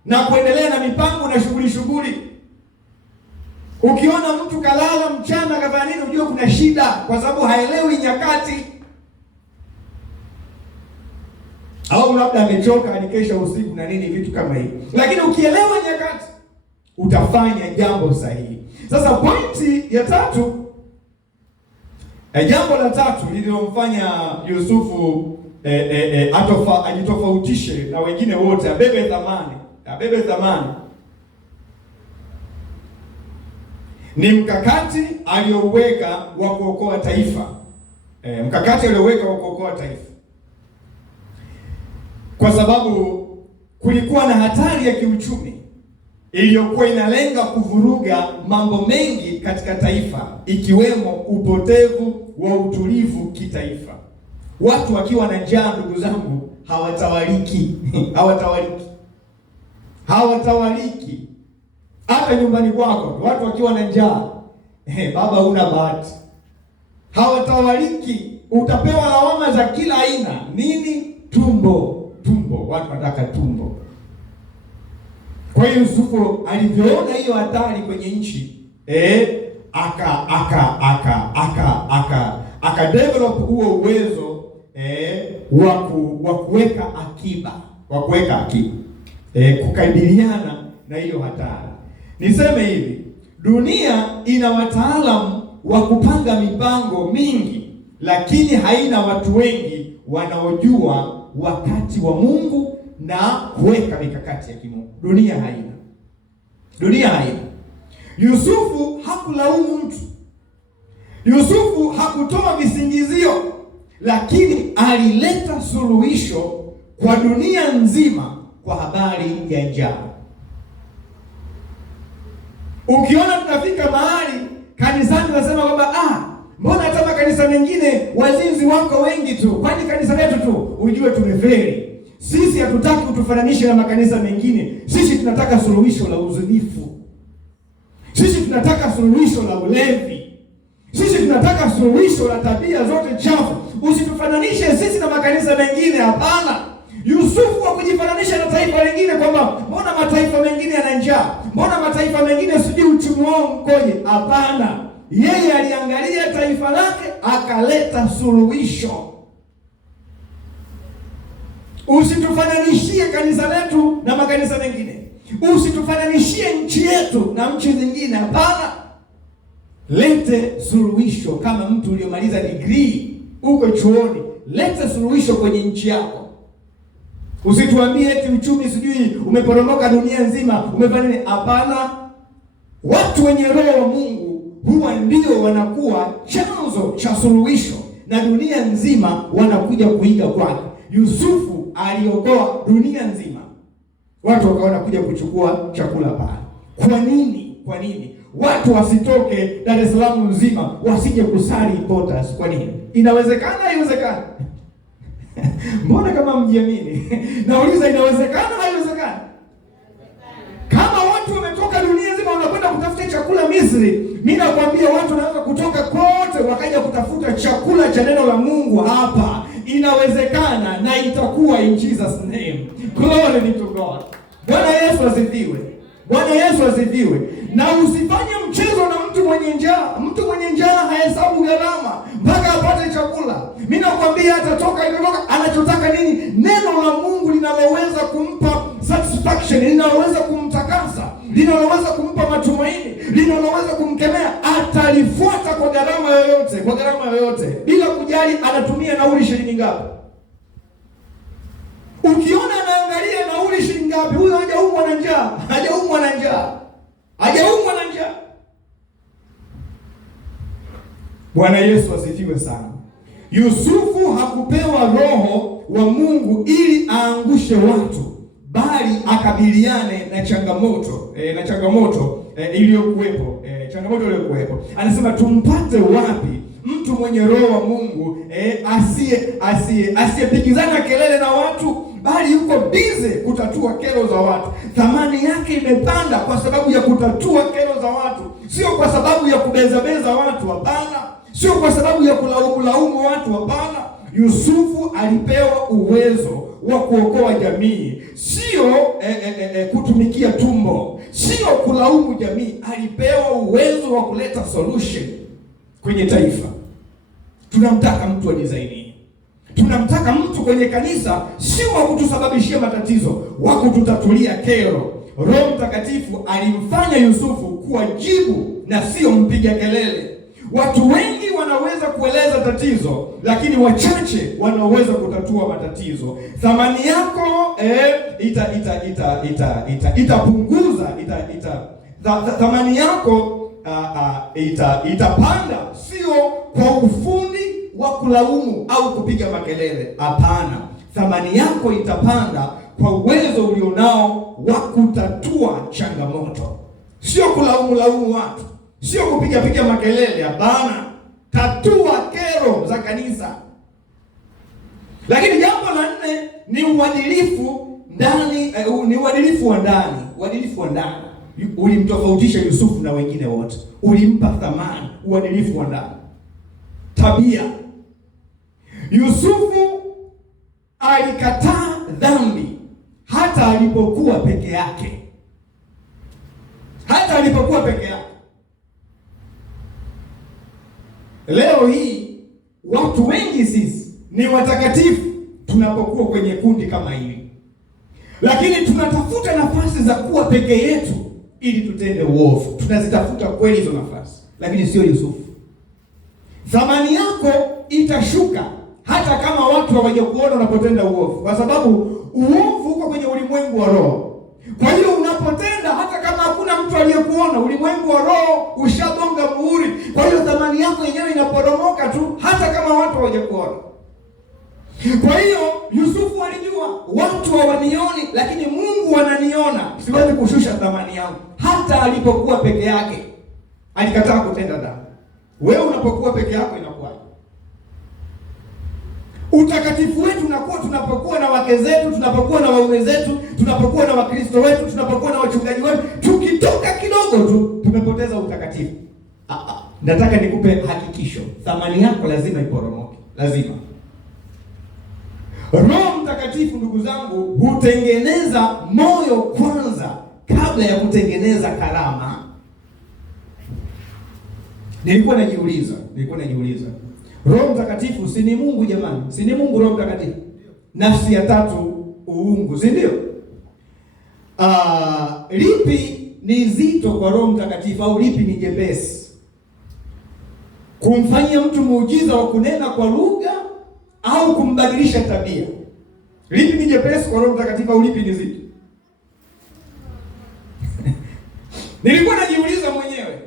na kuendelea na mipango na shughuli. Ukiona mtu kalala mchana kafanya nini, unajua kuna shida, kwa sababu haelewi nyakati. Au labda amechoka alikesha usiku na nini, vitu kama hivi. Lakini ukielewa nyakati utafanya jambo sahihi. Sasa pointi ya tatu, jambo la tatu lililomfanya Yusufu ajitofautishe na wengine wote, abebe thamani ni mkakati alioweka wa kuokoa taifa. Kwa sababu kulikuwa na hatari ya kiuchumi iliyokuwa inalenga kuvuruga mambo mengi katika taifa, ikiwemo upotevu wa utulivu kitaifa. Watu wakiwa na njaa, ndugu zangu, hawatawaliki. Hata nyumbani kwako watu wakiwa na njaa, baba huna bahati. Hawatawaliki. Utapewa lawama za kila aina. Nini? Tumbo. Watu wanataka tumbo. Kwa hiyo Yusufu alivyoona hiyo hatari kwenye nchi, aka develop huo uwezo wa kuweka akiba, kukabiliana na hiyo hatari. Niseme hivi, dunia ina wataalamu wa kupanga mipango mingi, lakini haina watu wengi wanaojua wakati wa Mungu na kuweka mikakati ya kimungu. Dunia haina. Yusufu hakulaumu mtu. Yusufu hakutoa visingizio, lakini alileta suluhisho kwa dunia nzima kwa habari ya njaa. Ukiona tunafika mahali kanisani tunasema kwamba mbona hata makanisa mengine wazinzi wako wengi tu, kwani kanisa letu tu, ujue tumefeli. Sisi hatutaki kutufananisha na makanisa mengine. Sisi tunataka suluhisho la uzinifu. Sisi tunataka suluhisho la ulevi. Sisi tunataka suluhisho la tabia zote chafu. Usitufananishe sisi na makanisa mengine, hapana. Yusufu hakujifananisha na taifa lingine kwamba mbona mataifa mengine yana njaa, mbona mataifa mengine sijui uchumi wao mkoje. Hapana. Yeye aliangalia taifa lake akaleta suluhisho. Usitufananishie kanisa letu na makanisa mengine. Usitufananishie nchi yetu na nchi zingine, hapana. Lete suluhisho. Kama mtu uliyomaliza degree uko chuoni, lete suluhisho kwenye nchi yako. Usituambie eti uchumi sijui umeporomoka dunia nzima, umefanya nini. Hapana. Watu wenye roho wa Mungu huwa ndio wanakuwa chanzo cha suluhisho, na dunia nzima wanakuja kuiga kwake. Yusufu aliokoa dunia nzima, watu wakaona kuja kuchukua chakula pale. Kwa nini watu wasitoke Dar es Salaam nzima wasije kusali Potas? Kwa nini? Inawezekana? Haiwezekani? Mbona kama mjiamini? Nauliza, inawezekana? Haiwezekani? Kama watu wametoka dunia nzima wanakwenda kutafuta chakula Misri, mimi nakwambia watu wanaweza kutoka kote wakaja kutafuta chakula cha neno la Mungu hapa. Inawezekana na itakuwa, in Jesus name. Glory be to God. Bwana Yesu asifiwe. Na usifanye mchezo na mtu mwenye njaa. Mtu mwenye njaa hahesabu gharama mpaka apate chakula. Mimi nakwambia atatoka anachotaka nini? Neno la Mungu linaloweza kumpa satisfaction, linaloweza kumtakasa, linaloweza kumpa matumaini, linaloweza kumkemea, atalifuata kwa gharama yoyote, bila kujali anatumia nauli shilingi ngapi. Ukiona anaangalia nauli shilingi ngapi, huyo hajaumwa na njaa. Bwana Yesu asifiwe sana. Yusufu hakupewa roho wa Mungu ili aangushe watu, bali akabiliane na changamoto iliyokuwepo. Anasema tumpate wapi mtu mwenye roho wa Mungu asiyepigizana kelele na watu, bali yuko bize kutatua kero za watu. Thamani yake imepanda kwa sababu ya kutatua kero za watu, sio kwa sababu ya kubezabeza watu, hapana. Sio kwa sababu ya kulaumu watu, hapana. Yusufu alipewa uwezo wa kuokoa jamii, sio kutumikia tumbo, sio kulaumu jamii. Alipewa uwezo wa kuleta solution kwenye taifa. Tunamtaka mtu wa design hii. Tunamtaka mtu kwenye kanisa, sio wa kutusababishia matatizo, wa kututatulia kero. Roho Mtakatifu alimfanya Yusufu kuwa jibu na sio mpiga kelele. Watu wengi wanaweza kueleza tatizo, lakini wachache wanaweza kutatua matatizo. Thamani yako itapunguza thamani yako itapanda, sio kwa ufundi wa kulaumu au kupiga makelele. Hapana, thamani yako itapanda kwa uwezo ulionao wa kutatua changamoto, sio kulaumu watu, sio kupiga makelele. Hapana, tatua kero za kanisa. Lakini jambo la 4 ni uadilifu ndani, ni uadilifu wa ndani. Uadilifu wa ndani ulimtofautisha Yusufu na wengine wote, ulimpa thamani. Uadilifu wa ndani, tabia. Yusufu alikataa dhambi hata alipokuwa peke yake, Leo hii watu wengi sisi ni watakatifu tunapokuwa kwenye kundi kama hili, lakini tunatafuta nafasi za kuwa peke yetu ili tutende uovu. Tunazitafuta kweli hizo nafasi, lakini sio Yusufu. Thamani yako itashuka hata kama watu hawajakuona unapotenda uovu, kwa sababu uovu uko kwenye ulimwengu wa roho. Kwa hiyo unapotenda, hata kama hakuna mtu aliyekuona, ulimwengu wa roho ushabonga muhuri. Kwa hiyo thamani yako yenyewe inaporomoka tu, hata kama watu hawajakuona. Kwa hiyo Yusufu alijua watu hawanioni, lakini Mungu ananiona, siwezi kushusha thamani yangu. Hata alipokuwa peke yake alikataa kutenda dhambi. Wewe unapokuwa peke yako inakuwaje? Utakatifu wetu unakuwa tunapokuwa na wake zetu, tunapokuwa na waume zetu, tunapokuwa na Wakristo wetu, tunapokuwa na wachungaji wetu. Tukitoka kidogo tu tumepoteza utakatifu. Nataka nikupe hakikisho, thamani yako lazima iporomoke, lazima. Roho Mtakatifu, ndugu zangu, hutengeneza moyo kwanza kabla ya kutengeneza karama. Nilikuwa najiuliza Roho Mtakatifu si ni Mungu jamani? Si ni Mungu Roho Mtakatifu? Nafsi ya tatu uungu, si ndio? Lipi ni zito kwa Roho Mtakatifu au lipi ni jepesi? Kumfanyia mtu muujiza wa kunena kwa lugha au kumbadilisha tabia? Lipi ni jepesi kwa Roho Mtakatifu au lipi ni zito? Nilikuwa najiuliza mwenyewe.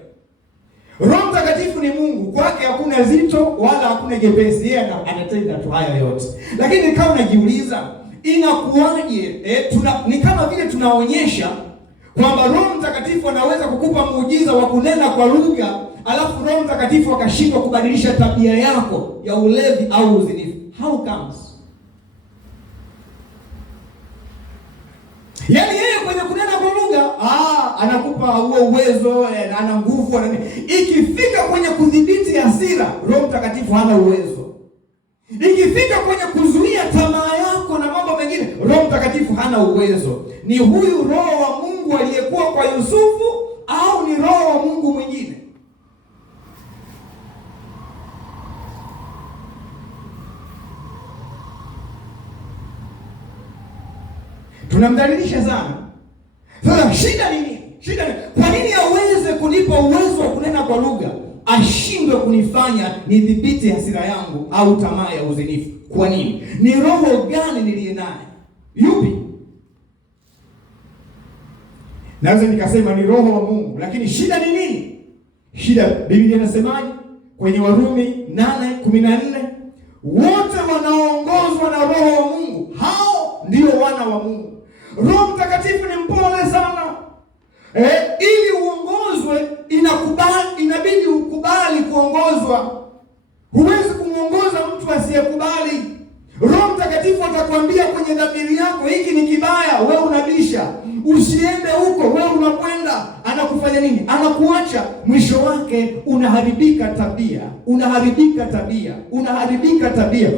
Roho Mtakatifu ni Mungu, kwake hakuna zito wala hakuna jepesi, yeye anatenda tu haya yote. Lakini nikawa najiuliza, inakuwaje? Ni kama vile tunaonyesha kwamba Roho Mtakatifu anaweza kukupa muujiza wa kunena kwa lugha, alafu Roho Mtakatifu akashindwa kubadilisha tabia yako ya ulevi au uzinifu. How comes? Yaani yeye kwenye kunena kwa lugha anakupa huo uwezo, ana nguvu, ikifika kwenye kudhibiti hasira, Roho Mtakatifu hana uwezo. Ikifika kwenye kuzuia tamaa yako na mambo mengine, Roho Mtakatifu hana uwezo. Ni huyu Roho wa Mungu aliyekuwa kwa Yusufu au ni Roho wa Mungu mwingine? Tunamdhalilisha sana. Sasa shida ni nini? Kwa nini aweze kunipa uwezo wa kunena kwa lugha, ashindwe kunifanya nidhibiti hasira yangu au tamaa ya uzinifu? Kwa nini? Ni roho gani niliye naye? Yupi? Naweza nikasema ni Roho wa Mungu, lakini shida ni nini? Shida, Biblia inasemaje? Kwenye Warumi 8:14, wote wanaoongozwa na Roho wa Mungu, hao ndio wana wa Mungu. Roho Mtakatifu ni mpole sana. Ili uongozwe inabidi ukubali kuongozwa. Huwezi kumwongoza mtu asiyekubali. Roho Mtakatifu atakwambia kwenye dhamiri yako, hiki ni kibaya, wewe unabisha, usiende huko, wewe unakwenda. Anakufanya nini? Anakuacha. Mwisho wake unaharibika tabia,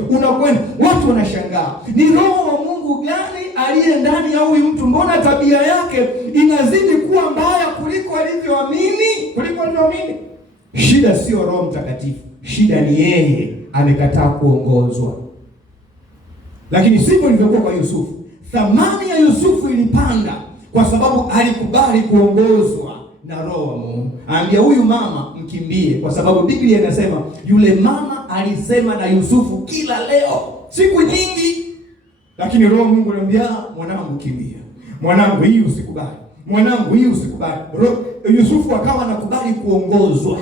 unakwenda. Watu wanashangaa, ni Roho wa Mungu gani aliye ndani ya huyu mtu? Mbona tabia yake inazidi kuwa mbaya kuliko alivyoamini? Shida sio Roho Mtakatifu, shida ni yeye amekataa kuongozwa. Lakini sivyo ilivyokuwa kwa Yusufu. Thamani ya Yusufu ilipanda kwa sababu alikubali kuongozwa na Roho wa Mungu. Anambia huyu mama mkimbie, kwa sababu Biblia inasema yule mama alisema na Yusufu kila leo, siku nyingi. Lakini Roho wa Mungu anambia, mwanangu kimbia, mwanangu hii usikubali, mwanangu hii usikubali. Yusufu akawa anakubali kuongozwa.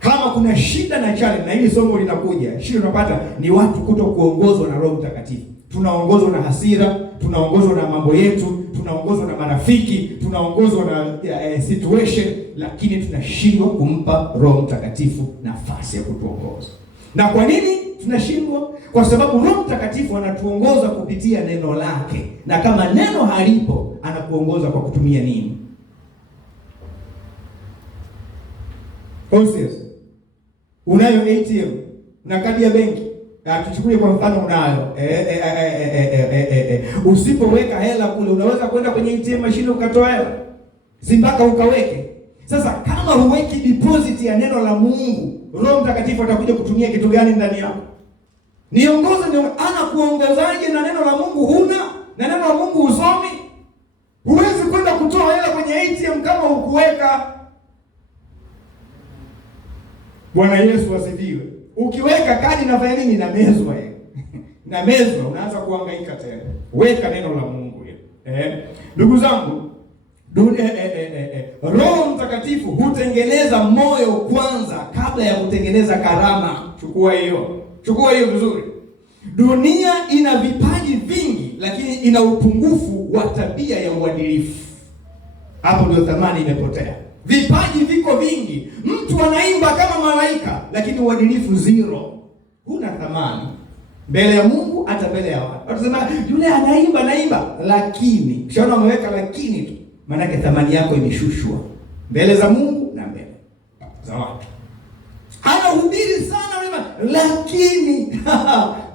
Kama kuna shida na challenge, na hili somo linakuja, shida tunapata ni watu kuto kuongozwa na Roho Mtakatifu. Tunaongozwa na hasira, tunaongozwa na mambo yetu, tunaongozwa na marafiki, tunaongozwa na situation, lakini tunashindwa kumpa Roho Mtakatifu nafasi ya kutuongoza. Na kwa nini tunashindwa? Kwa sababu Roho Mtakatifu anatuongoza kupitia neno lake, na kama neno halipo, anakuongoza kwa kutumia nini? Conscious. Unayo ATM na kadi ya benki, tuchukulie kwa mfano unayo usipoweka hela kule, unaweza kwenda kwenye ATM machine ukatoa hela, si mpaka ukaweke. Sasa kama huweki deposit ya neno la Mungu, Roho Mtakatifu atakuja kutumia kitu gani ndani yako? Niongoze. Anakuongozaje na neno la Mungu huna? Na neno la Mungu usomi? Huwezi kwenda kutoa hela kwenye ATM kama hukuweka. Bwana Yesu asifiwe. Ukiweka kadi inafanya nini? Inamezwa hiyo. Inamezwa, unaanza kuhangaika tena. Weka neno la Mungu hiyo. Ndugu zangu, Roho Mtakatifu hutengeneza moyo kwanza kabla ya kutengeneza karama. Chukua hiyo vizuri. Dunia ina vipaji vingi, lakini ina upungufu wa tabia ya uadilifu. Hapo ndio thamani imepotea. Vipaji viko vingi, mtu anaimba kama malaika, lakini uadilifu zero. Huna thamani mbele ya Mungu, hata mbele ya watu. Watasema yule anaimba, lakini kishaona ameweka lakini tu, maana yake thamani yako imeshushwa mbele za Mungu na mbele za watu. Anahubiri sana wema, lakini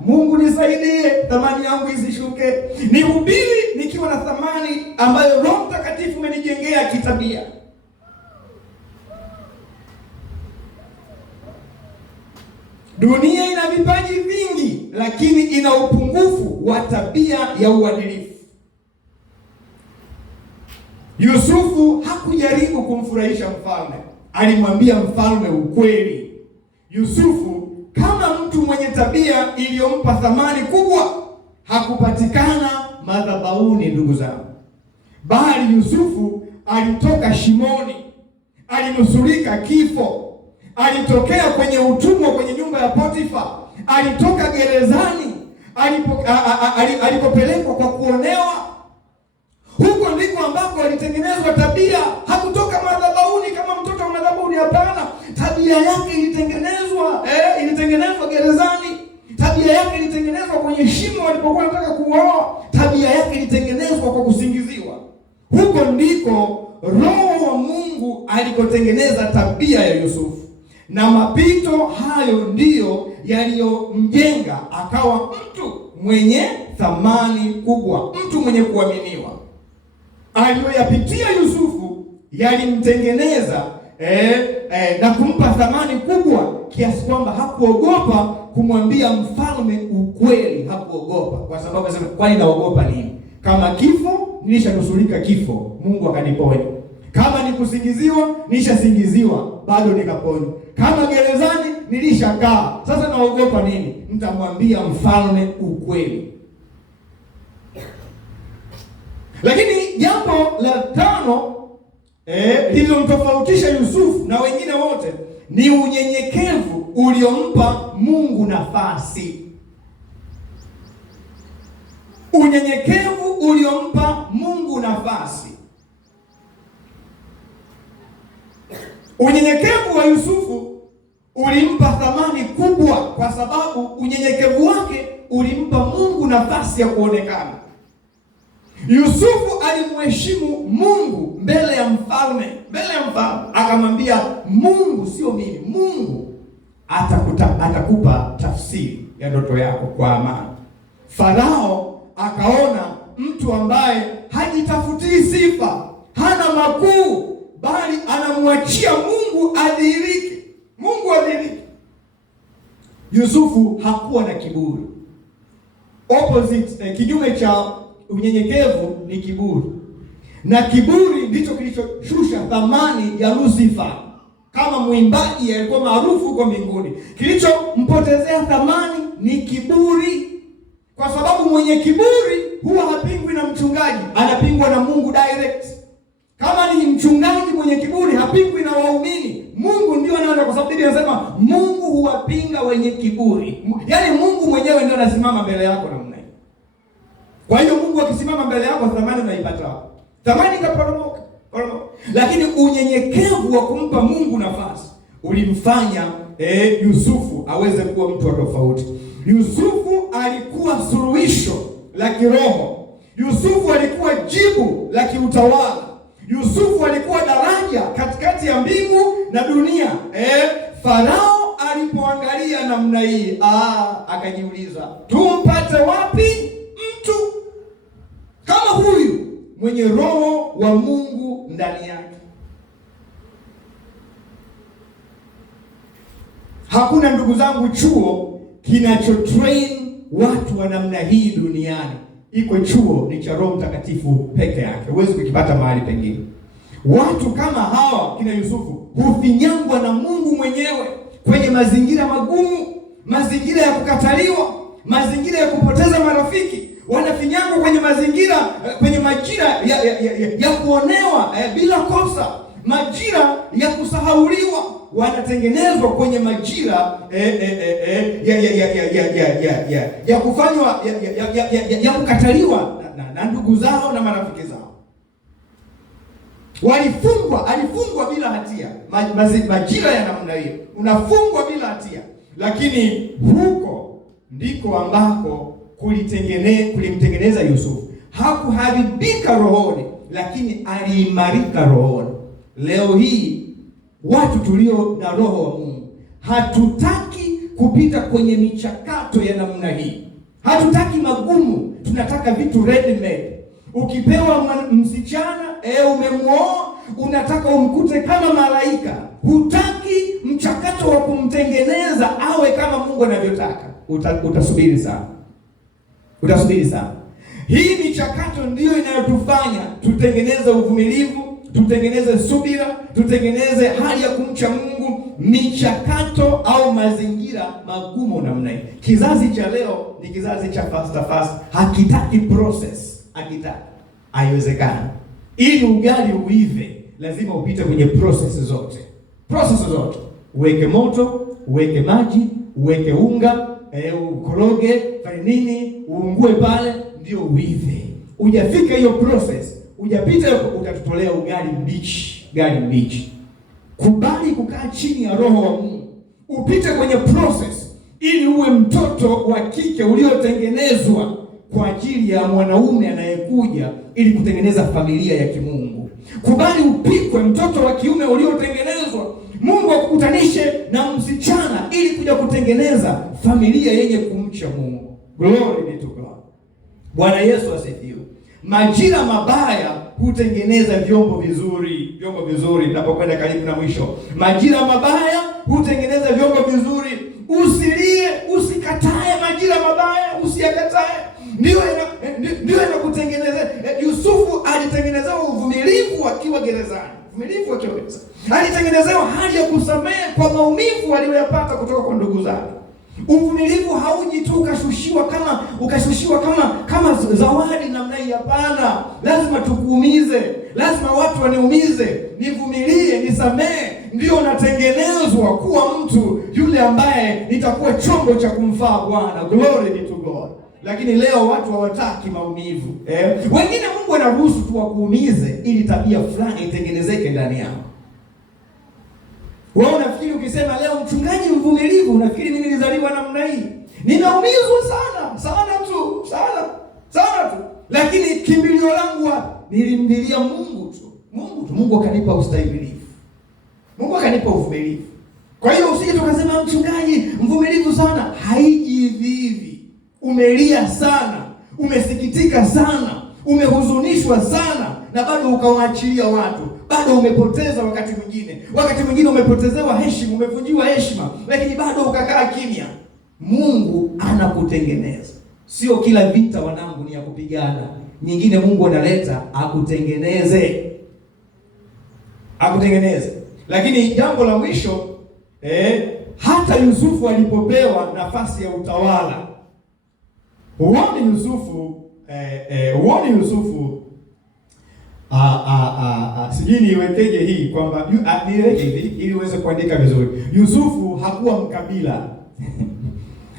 Mungu nisaidie, thamani yangu isishuke. Nihubiri nikiwa na thamani ambayo Roho Mtakatifu amenijengea kitabia. Dunia ina vipaji vingi, lakini ina upungufu wa tabia ya uadilifu. Yusufu hakujaribu kumfurahisha mfalme, alimwambia mfalme ukweli. Yusufu kama mtu mwenye tabia iliyompa thamani kubwa hakupatikana madhabahuni, ndugu zangu, bali Yusufu alitoka shimoni, alinusurika kifo, alitokea kwenye utumwa kwenye nyumba ya Potifa, alitoka gerezani, alipopelekwa kwa kuonewa. Huko ndiko ambako alitengenezwa tabia. Hakutoka madhabahuni kama mtoto wa madhabahuni, hapana. Tabia yake ilitengenezwa gerezani. Tabia yake ilitengenezwa kwenye shimo alipokuwa anataka kuoa. Tabia yake ilitengenezwa kwa kusingiziwa. Huko ndiko Roho wa Mungu alikotengeneza tabia ya Yusufu. Na mapito hayo ndiyo yaliyomjenga akawa mtu mwenye thamani kubwa, mtu mwenye kuaminiwa. Aliyoyapitia Yusufu yalimtengeneza na kumpa thamani kubwa kiasi kwamba hakuogopa kumwambia mfalme ukweli. Hakuogopa kwa sababu anasema, kwani naogopa nini? Kama kifo, nilishanusurika kifo, Mungu akaniponya. Kama ni kusingiziwa, nilishasingiziwa, bado nikaponywa. Kama gerezani, nilishakaa, sasa naogopa nini? Nitamwambia mfalme ukweli. Lakini jambo la tano lililomtofautisha Yusufu na wengine wote ni unyenyekevu uliompa Mungu nafasi. Unyenyekevu uliompa Mungu nafasi. Unyenyekevu wa Yusufu ulimpa thamani kubwa, kwa sababu unyenyekevu wake ulimpa Mungu nafasi ya kuonekana. Yusufu alimheshimu Mungu mbele ya mfalme, akamwambia Mungu, sio mimi, Mungu atakupa tafsiri ya ndoto yako kwa amani. Farao akaona mtu ambaye hajitafutii sifa, hana makuu, bali anamwachia Mungu adhihirike. Yusufu hakuwa na kiburi. Opposite, kinyume cha unyenyekevu ni kiburi, na kiburi ndicho kilichoshusha thamani ya Lucifer. Kama mwimbaji alikuwa maarufu huko mbinguni, kilichompotezea thamani ni kiburi, kwa sababu mwenye kiburi huwa hapingwi na mchungaji, anapingwa na Mungu direct. Kama ni mchungaji mwenye kiburi, hapingwi na waumini, Mungu ndio anaona, kwa sababu Biblia inasema Mungu huwapinga wenye kiburi. Yaani Mungu mwenyewe ndio anasimama mbele yako namna hiyo. Kwa hiyo Mungu akisimama mbele yako, thamani unaipata wapi? Thamani ikaporomoka. Lakini unyenyekevu wa kumpa Mungu nafasi ulimfanya Yusufu aweze kuwa mtu wa tofauti. Yusufu alikuwa suluhisho la kiroho. Yusufu alikuwa jibu la kiutawala. Yusufu alikuwa daraja katikati ya mbingu na dunia. Farao alipoangalia namna hii, akajiuliza, tumpate wapi mtu kama huyu mwenye roho wa Mungu ndani yake? Hakuna, ndugu zangu, chuo kinachotrain watu wa namna hii duniani. Iko chuo ni cha Roho Mtakatifu peke yake, huwezi kukipata mahali pengine. Watu kama hawa kina Yusufu hufinyangwa na Mungu mwenyewe kwenye mazingira magumu, mazingira ya kukataliwa, mazingira ya kupoteza marafiki. Wanafinyangwa kwenye mazingira, kwenye majira ya kuonewa bila kosa, majira ya kusahauliwa. Wanatengenezwa kwenye majira ya kufanywa ya kukataliwa na ndugu zao na marafiki zao. Alifungwa bila hatia. Majira ya namna hiyo, unafungwa bila hatia. Lakini huko ndiko ambako kulimtengeneza Yusufu. Hakuharibika rohoni, lakini aliimarika rohoni. Leo hii watu tulio na roho wa Mungu hatutaki kupita kwenye michakato ya namna hii. Hatutaki magumu, tunataka vitu ready made. Ukipewa msichana, umemwoa, unataka umkute kama malaika. Hutaki mchakato wa kumtengeneza awe kama Mungu anavyotaka. Utasubiri sana. Hii michakato ndiyo inayotufanya tutengeneze uvumilivu, tutengeneze subira, tutengeneze hali ya kumcha Mungu. Michakato au mazingira magumu namna hii. Kizazi cha leo ni kizazi cha fast, hakitaki process, haiwezekani. Ili ugali uive, lazima upite kwenye process zote. Uweke moto, uweke maji, uweke unga, ukoroge, fanye nini, uungue pale ndio uive. Hujafika hiyo process, hujapita, utatutolea ugali mbichi. Kubali kukaa chini ya roho wa Mungu, upite kwenye process ili uwe mtoto wa kike uliotengenezwa kwa ajili ya mwanaume anayekuja ili kutengeneza familia ya kimungu. Kubali upikwe mtoto wa kiume uliotengenezwa Mungu akukutanishe na msichana ili kuja kutengeneza familia yenye kumcha Mungu. Glory be to God. Bwana Yesu asifiwe. Majira mabaya hutengeneza vyombo vizuri. Ninapokwenda karibu na mwisho, majira mabaya hutengeneza vyombo vizuri. Usilie, usikatae majira mabaya, usiyakatae. Ndio inakutengeneza. Yusufu alitengenezewa uvumilivu akiwa gerezani. Alitengenezewa hali ya kusamehe kwa maumivu aliyoyapata kutoka kwa ndugu zake. Uvumilivu hauji tu ukashushiwa kama zawadi namna hii. Hapana, lazima tukuumize, lazima watu waniumize, nivumilie, nisamehe, ndio natengenezwa kuwa mtu yule ambaye nitakuwa chombo cha kumfaa Bwana. Glory be to God. Lakini leo watu hawataki maumivu. Wengine Mungu anaruhusu tu wakuumize ili tabia fulani itengenezeke ndani yao. Wewe unafikiri ukisema leo mchungaji mvumilivu, unafikiri mimi nilizaliwa namna hii? Ninaumizwa sana tu. Lakini kimbilio langu wapi? Nilimlilia Mungu tu. Mungu akanipa ustahimilivu. Mungu akanipa uvumilivu. Kwa hiyo usije tukasema mchungaji mvumilivu sana, haiji hivi. Umelia sana, umesikitika sana, umehuzunishwa sana, na bado ukawaachilia watu. Bado umepoteza wakati mwingine umepotezewa heshima, umevunjiwa heshima, lakini bado ukakaa kimya. Mungu anakutengeneza. Sio kila vita wanangu ni ya kupigana. Nyingine Mungu analeta akutengeneze. Lakini jambo la mwisho, hata Yusufu alipopewa nafasi ya utawala, uone Yusufu sijui niwekeje hii kwamba niweke hivi ili uweze kuandika vizuri. Yusufu hakuwa mkabila.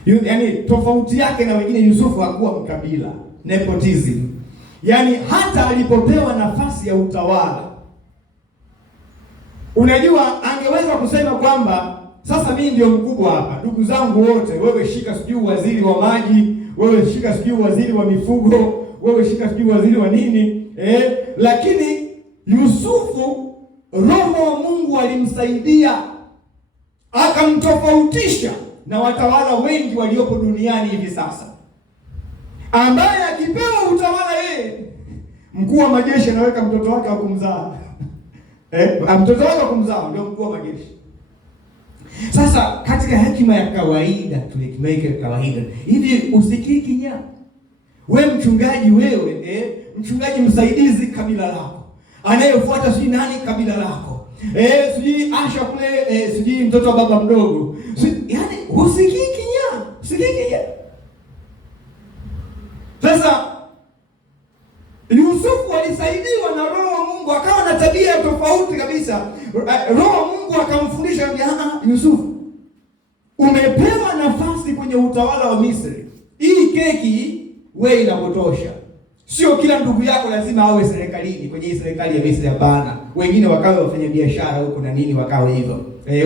Yaani tofauti yake na wengine, Yusufu hakuwa mkabila, nepotism. Yaani hata alipopewa nafasi ya utawala, unajua angeweza kusema kwamba sasa mimi ndio mkubwa hapa, ndugu zangu wote, wewe shika sijui waziri wa maji, wewe shika sijui waziri wa mifugo, wewe shika sijui waziri wa nini. Lakini Yusufu, Roho wa Mungu alimsaidia, akamtofautisha na watawala wengi waliopo duniani hivi sasa, ambaye akipewa utawala mkuu wa majeshi anaweka mtoto wake wa kumzaa. Mtoto wake wa kumzaa ndio mkuu wa majeshi. Sasa katika hekima ya kawaida, hivi usikii kinya. Wewe mchungaji, mchungaji msaidizi kabila lako, anayefuata sijui nani kabila lako, sijui Asha kule, sijui mtoto wa baba mdogo, yaani usikii kinya. Sasa Yusufu alisaidiwa na Roho wa Mungu, akawa na tabia tofauti kabisa. Roho wa Mungu akamfundisha, Yusufu, umepewa nafasi kwenye utawala wa Misri. Hii keki wewe inakutosha. Sio kila ndugu yako lazima awe serikalini, kwenye hii serikali ya Misri, hapana. Wengine wakawe wafanya biashara huko na nini, wakawe hivyo.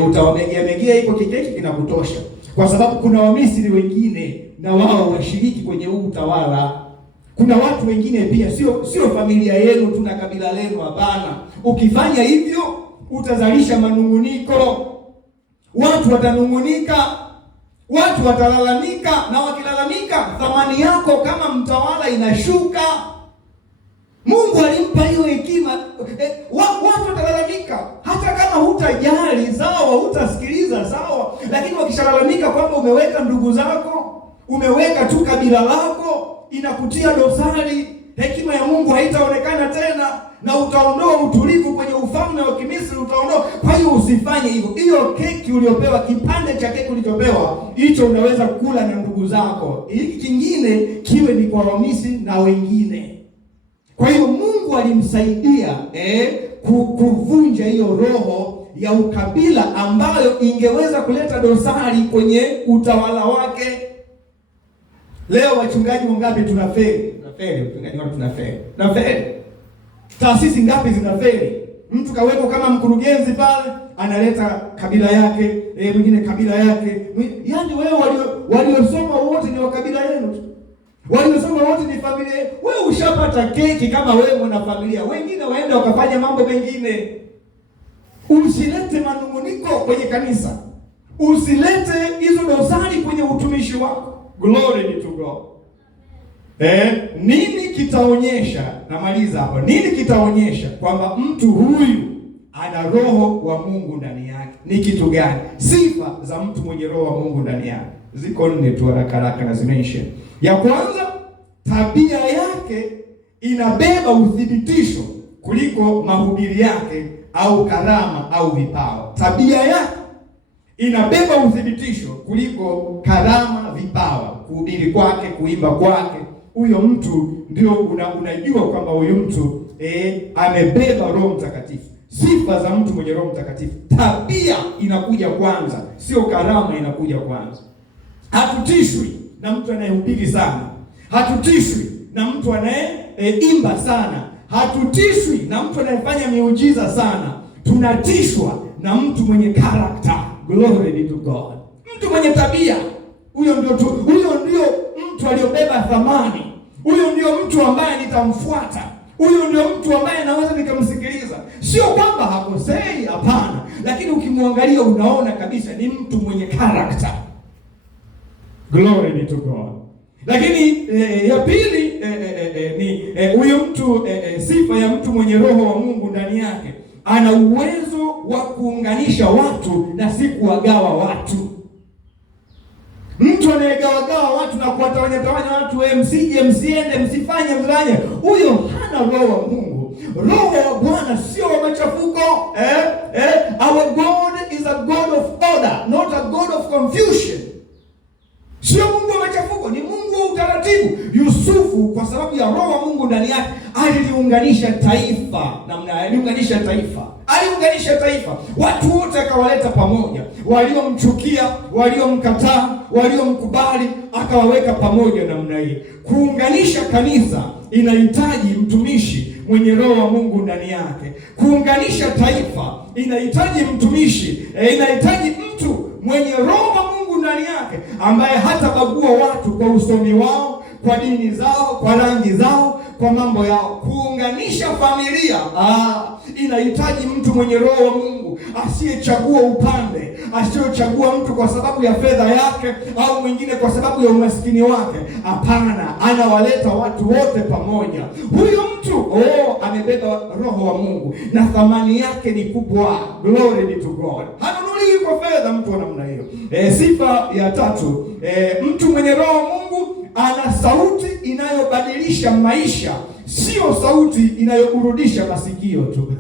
Utawamegea hiko keki kinakutosha. Kwa sababu kuna Wamisri wengine na wao washiriki kwenye huu utawala. Kuna watu wengine pia sio familia yenu tu na kabila lenu, hapana. Ukifanya hivyo utazalisha manunguniko. Watu watanungunika, watu watalalamika, na wakilalamika thamani yako kama mtawala inashuka. Mungu alimpa hiyo hekima. Watu watalalamika hata kama hutajali, sawa, hutasikiliza, sawa, lakini wakishalalamika kwamba umeweka ndugu zako, umeweka tu kabila lako, inakutia dosari. Hekima ya Mungu haitaonekana tena, na utaondoa utulivu kwenye ufalme wa Kimisri, utaondoa. Kwa hiyo usifanye hivyo. Hiyo keki uliopewa, kipande cha keki ulichopewa, hicho unaweza kula na ndugu zako. Hiki kingine kiwe ni kwa Wamisri na wengine. Kwa hiyo Mungu alimsaidia kuvunja hiyo roho ya ukabila ambayo ingeweza kuleta dosari kwenye utawala wake. Leo wachungaji wangapi tunafeli? Tunafeli. Taasisi ngapi zinafeli? Mtu kaweko kama mkurugenzi pale, analeta kabila yake, mwingine kabila yake. Yaani wewe waliosoma wote ni wa kabila yenu tu. Waliosoma wote ni familia. Wewe ushapata keki kama wewe mwana familia. Wengine waende wakafanya mambo mengine. Usilete manunguniko kwenye kanisa. Usilete hizo dosari kwenye utumishi wako. Glory be to God. Nini kitaonyesha, namaliza hapo, nini kitaonyesha kwamba mtu huyu ana roho wa Mungu ndani yake? Ni kitu gani? Sifa za mtu mwenye roho wa Mungu ndani yake ziko 4 tu, haraka na zimeisha. Ya kwanza, tabia yake inabeba uthibitisho kuliko mahubiri yake au karama au vipawa. Tabia yake inabeba uthibitisho kuliko karama, vipawa, kuhubiri kwake, kuimba kwake. Huyo mtu ndio unajua kwamba huyo mtu amebeba Roho Mtakatifu. Sifa za mtu mwenye Roho Mtakatifu, tabia inakuja kwanza, sio karama inakuja kwanza. Hatutishwi na mtu anayehubiri sana, hatutishwi na mtu anayeimba sana, hatutishwi na mtu anayefanya miujiza sana. Tunatishwa na mtu mwenye character. Glory be to God. Mtu mwenye tabia, huyo ndio mtu aliyobeba thamani. Huyo ndio mtu ambaye nitamfuata. Huyo ndio mtu ambaye naweza nikamsikiliza. Sio kwamba hakosei, hapana, lakini ukimwangalia unaona kabisa ni mtu mwenye character. Glory be to God. Lakini ya pili ni huyo mtu, sifa ya mtu mwenye roho wa Mungu ndani yake, ana uwezo wa kuunganisha watu na si kuwagawa watu. Mtu anayegawagawa watu na kuwatawanya watu, msije, msiende, msifanye, huyo hana roho wa Mungu. Roho wa Bwana sio wa machafuko. Our God is a God of order, not a God of confusion. Sio Mungu wa machafuko, ni Mungu wa utaratibu. Yusufu kwa sababu ya roho wa Mungu ndani yake aliunganisha taifa. Aliunganisha taifa. Watu wote akawaleta pamoja. Waliomchukia, waliomkataa, waliomkubali, akawaweka pamoja namna hii. Kuunganisha kanisa inahitaji mtumishi mwenye roho wa Mungu ndani yake. Kuunganisha taifa inahitaji mtumishi, inahitaji mtu mwenye roho wa Mungu ndani yake, ambaye hatabagua watu kwa usomi wao, kwa dini zao, kwa rangi zao, kwa mambo yao. Kuunganisha familia inahitaji mtu mwenye roho wa Mungu, asiyechagua upande, asiyechagua mtu kwa sababu ya fedha yake au mwingine kwa sababu ya umaskini wake. Hapana, anawaleta watu wote pamoja. Huyo mtu amebeba roho wa Mungu na thamani yake ni kubwa. Glory be to God. Hanunuliwi kwa fedha mtu wa namna hiyo. Sifa ya tatu, mtu mwenye roho wa Mungu ana sauti inayobadilisha maisha, sio sauti inayoburudisha masikio tu.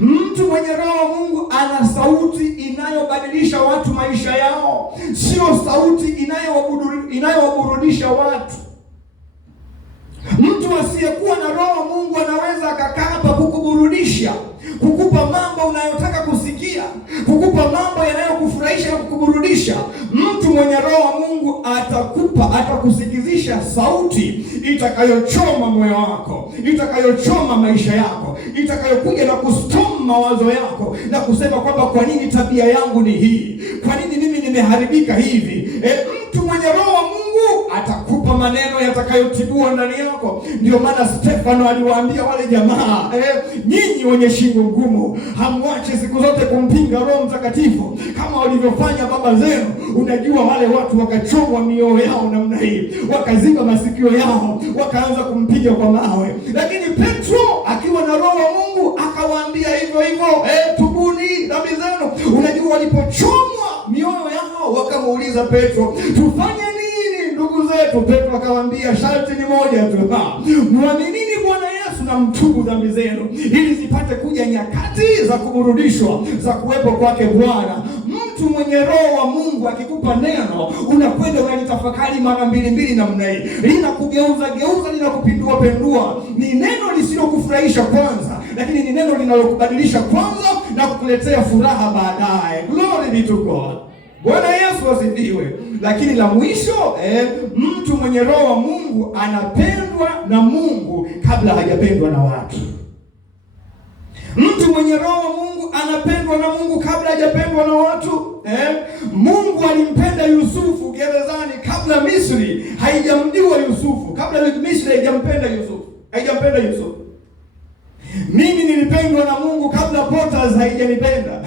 Mtu mwenye roho wa Mungu ana sauti inayobadilisha watu maisha yao, sio sauti inayowaburudisha watu. Mtu asiyekuwa na roho wa Mungu anaweza akakaa hapa kukuburudisha, kukupa mambo unayotaka kusikia, kukupa mambo yanayokufurahisha na kukuburudisha. Mtu mwenye roho wa Mungu atakusikizisha sauti itakayochoma moyo wako, itakayochoma maisha yako, itakayokuja na kustom mawazo yako na kusema kwamba kwa nini tabia yangu ni hii? Kwa nini mimi nimeharibika hivi? Mtu mwenye roho wa Mungu atakupa maneno yatakayotibua ndani yako. Ndio maana Stefano aliwaambia wale jamaa, nyinyi wenye shingo ngumu, hamwache siku zote kumpinga Roho Mtakatifu kama walivyofanya baba zenu. Unajua wale watu wakachomwa mioyo yao namna hii, wakaziba masikio yao, wakaanza kumpiga kwa mawe. Lakini Petro akiwa na roho wa Mungu akawaambia hivyo, tubuni dhambi zenu. Unajua walipochomwa mioyo yao wakamuuliza Petro, tufanye nini ndugu zetu? Petro akawaambia sharti ni moja tu, muaminini Bwana Yesu na mtubu dhambi zenu, ili zipate kuja nyakati za kuburudishwa, za kuwepo kwake Bwana. Mtu mwenye roho wa Mungu akikupa neno, unakwenda unalitafakari mara mbili namna hii, linakugeuza, linakupindua. Ni neno lisilokufurahisha kwanza, lakini ni neno linalokubadilisha kwanza na kukuletea furaha baadaye. Glory be to God. Bwana Yesu asifiwe. Lakini la mwisho, mtu mwenye roho wa Mungu anapendwa na Mungu kabla hajapendwa na watu. Mtu mwenye roho wa Mungu anapendwa na Mungu kabla hajapendwa na watu. Mungu alimpenda Yusufu gerezani kabla Misri haijamjua Yusufu, kabla Misri haijampenda Yusufu. Mimi nilipendwa na Mungu kabla Potters haijanipenda.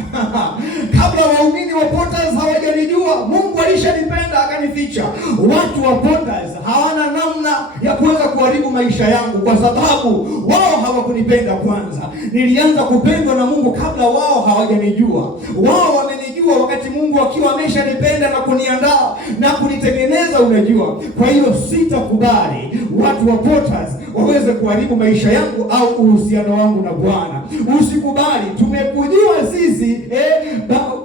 Kabla waumini wa Potters hawajanijua, Mungu alishanipenda akanificha. Watu wa Potters hawana namna ya kuweza kuharibu maisha yangu kwa sababu wao hawakunipenda kwanza. Nilianza kupendwa na Mungu kabla wao hawajanijua. Wao wamenijua wakati Mungu akiwa ameshanipenda na kuniandaa na kunitengeneza, unajua. Kwa hiyo sitakubali watu wa Potters waweze kuharibu maisha yangu au uhusiano wangu na Bwana. Usikubali. Tumekujua sisi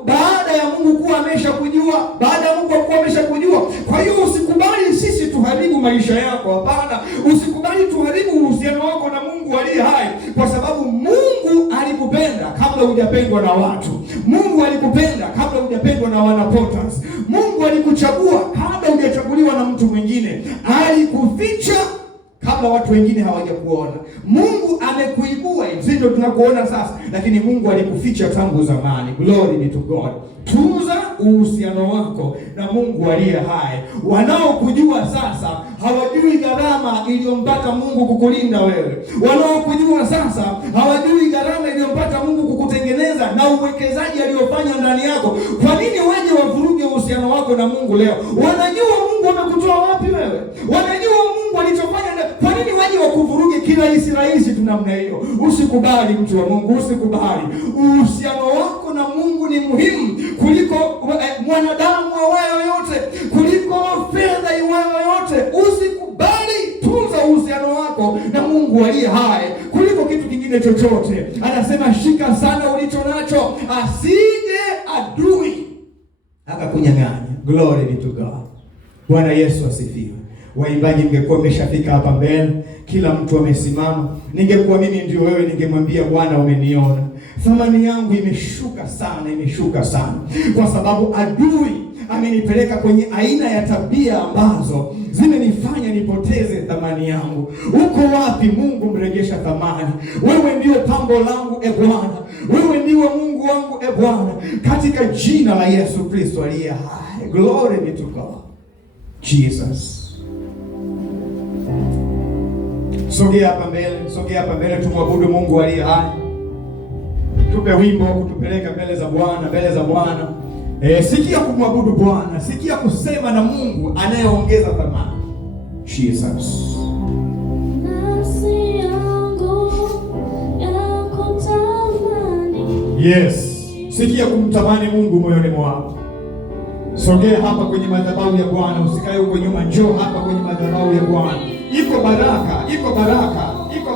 baada ya Mungu kuwa ameshakujua, baada ya Mungu kuwa ameshakujua. Kwa hiyo usikubali sisi tuharibu maisha yako, hapana. Usikubali tuharibu uhusiano wako na Mungu aliye hai, kwa sababu Mungu alikupenda kabla hujapendwa na watu. Mungu alikupenda kabla hujapendwa na wana Potters. Mungu alikuchagua kabla hujachaguliwa na mtu mwingine. Alikuficha kabla kabla watu wengine hawajakuona. Mungu amekuibua, ndio tunakuona sasa, lakini Mungu alikuficha tangu zamani. Glory be to God. Tunza uhusiano wako na Mungu aliye hai. Wanaokujua sasa hawajui gharama iliyompata Mungu kukulinda wewe. Wanaokujua sasa hawajui gharama iliyompata Mungu kukutengeneza na uwekezaji aliyofanya ndani yako. Kwa nini waje wavuruge uhusiano wako na Mungu leo? Wanajua Mungu amekutoa wapi wewe. Wanajua Mungu alichofanya. Kwa nini waje wakuvuruge kirahisi tu namna hiyo? Usikubali, mtu wa Mungu, usikubali. Uhusiano wako na Mungu ni muhimu kuliko mwanadamu awaye yote, kuliko fedha iwayo yote. Usikubali. Tunza uhusiano wako na Mungu aliye hai kuliko kitu kingine chochote. Anasema shika sana ulicho nacho, asije adui akakunyang'anya. Glory be to God. Bwana Yesu asifiwe. Waimbaji, mngekuwa mmeshafika hapa mbele, kila mtu amesimama, ningekuwa mimi ndio wewe, ningemwambia Bwana, umeniona thamani yangu imeshuka sana, kwa sababu adui amenipeleka kwenye aina ya tabia ambazo zimenifanya nipoteze thamani yangu. Uko wapi Mungu? Mrejesha thamani. Wewe ndio pambo langu, e Bwana. Wewe ndiwe Mungu wangu, e Bwana, katika jina la Yesu Kristo aliye hai. Glory be to God. Jesus. Sogea hapa mbele, tumwabudu Mungu aliye hai. Tupe wimbo kutupeleka mbele za Bwana. Sikia kumwabudu Bwana, sikia kusema na Mungu anayeongeza thamani. Jesus. Yes, sikia kumtamani Mungu moyoni mwako. Sogea hapa kwenye madhabahu ya Bwana, usikae huko nyuma, njoo hapa kwenye madhabahu ya Bwana. Iko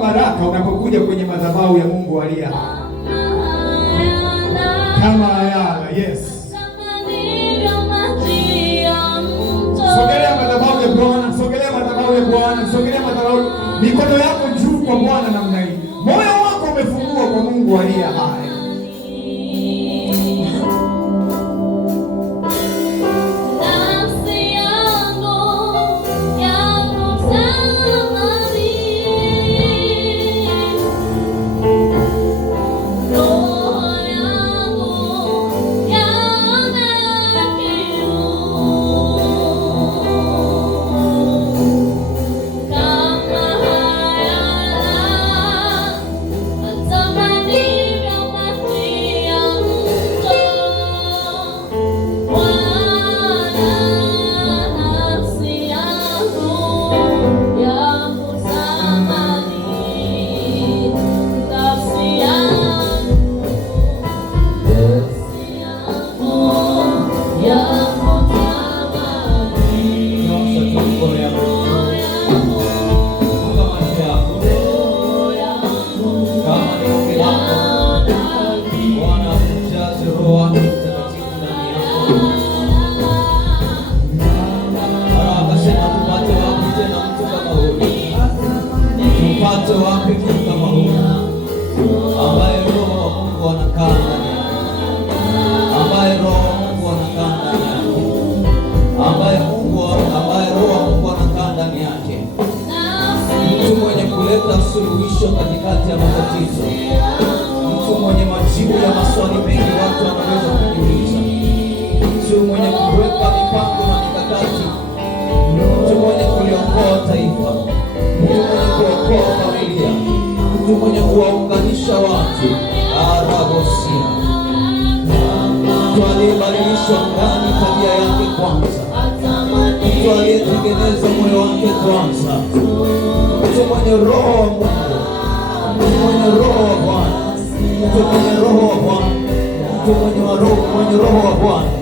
baraka unapokuja kwenye madhabahu ya Mungu aliye hai. Kama ayala, yes. Sogelea madhabahu ya Bwana, mikono yako juu kwa Bwana namna hii. Moyo wako umefungua kwa Mungu aliye hai. Suluhisho katikati ya matatizo, mtu mwenye majibu ya maswali mengi watu wanaweza kujiuliza, mtu mwenye kuweka mipango na mikakati, mtu mwenye kuliokoa taifa, mtu mwenye kuokoa familia, mtu mwenye kuwaunganisha watu. Arabosia, mtu aliyebadilishwa ndani tabia yake kwanza, mtu aliyetengeneza moyo wake kwanza, mtu mwenye roho wa Mungu, mtu mwenye roho wa Bwana, mtu mwenye roho wa Bwana, mtu mwenye roho wa Bwana.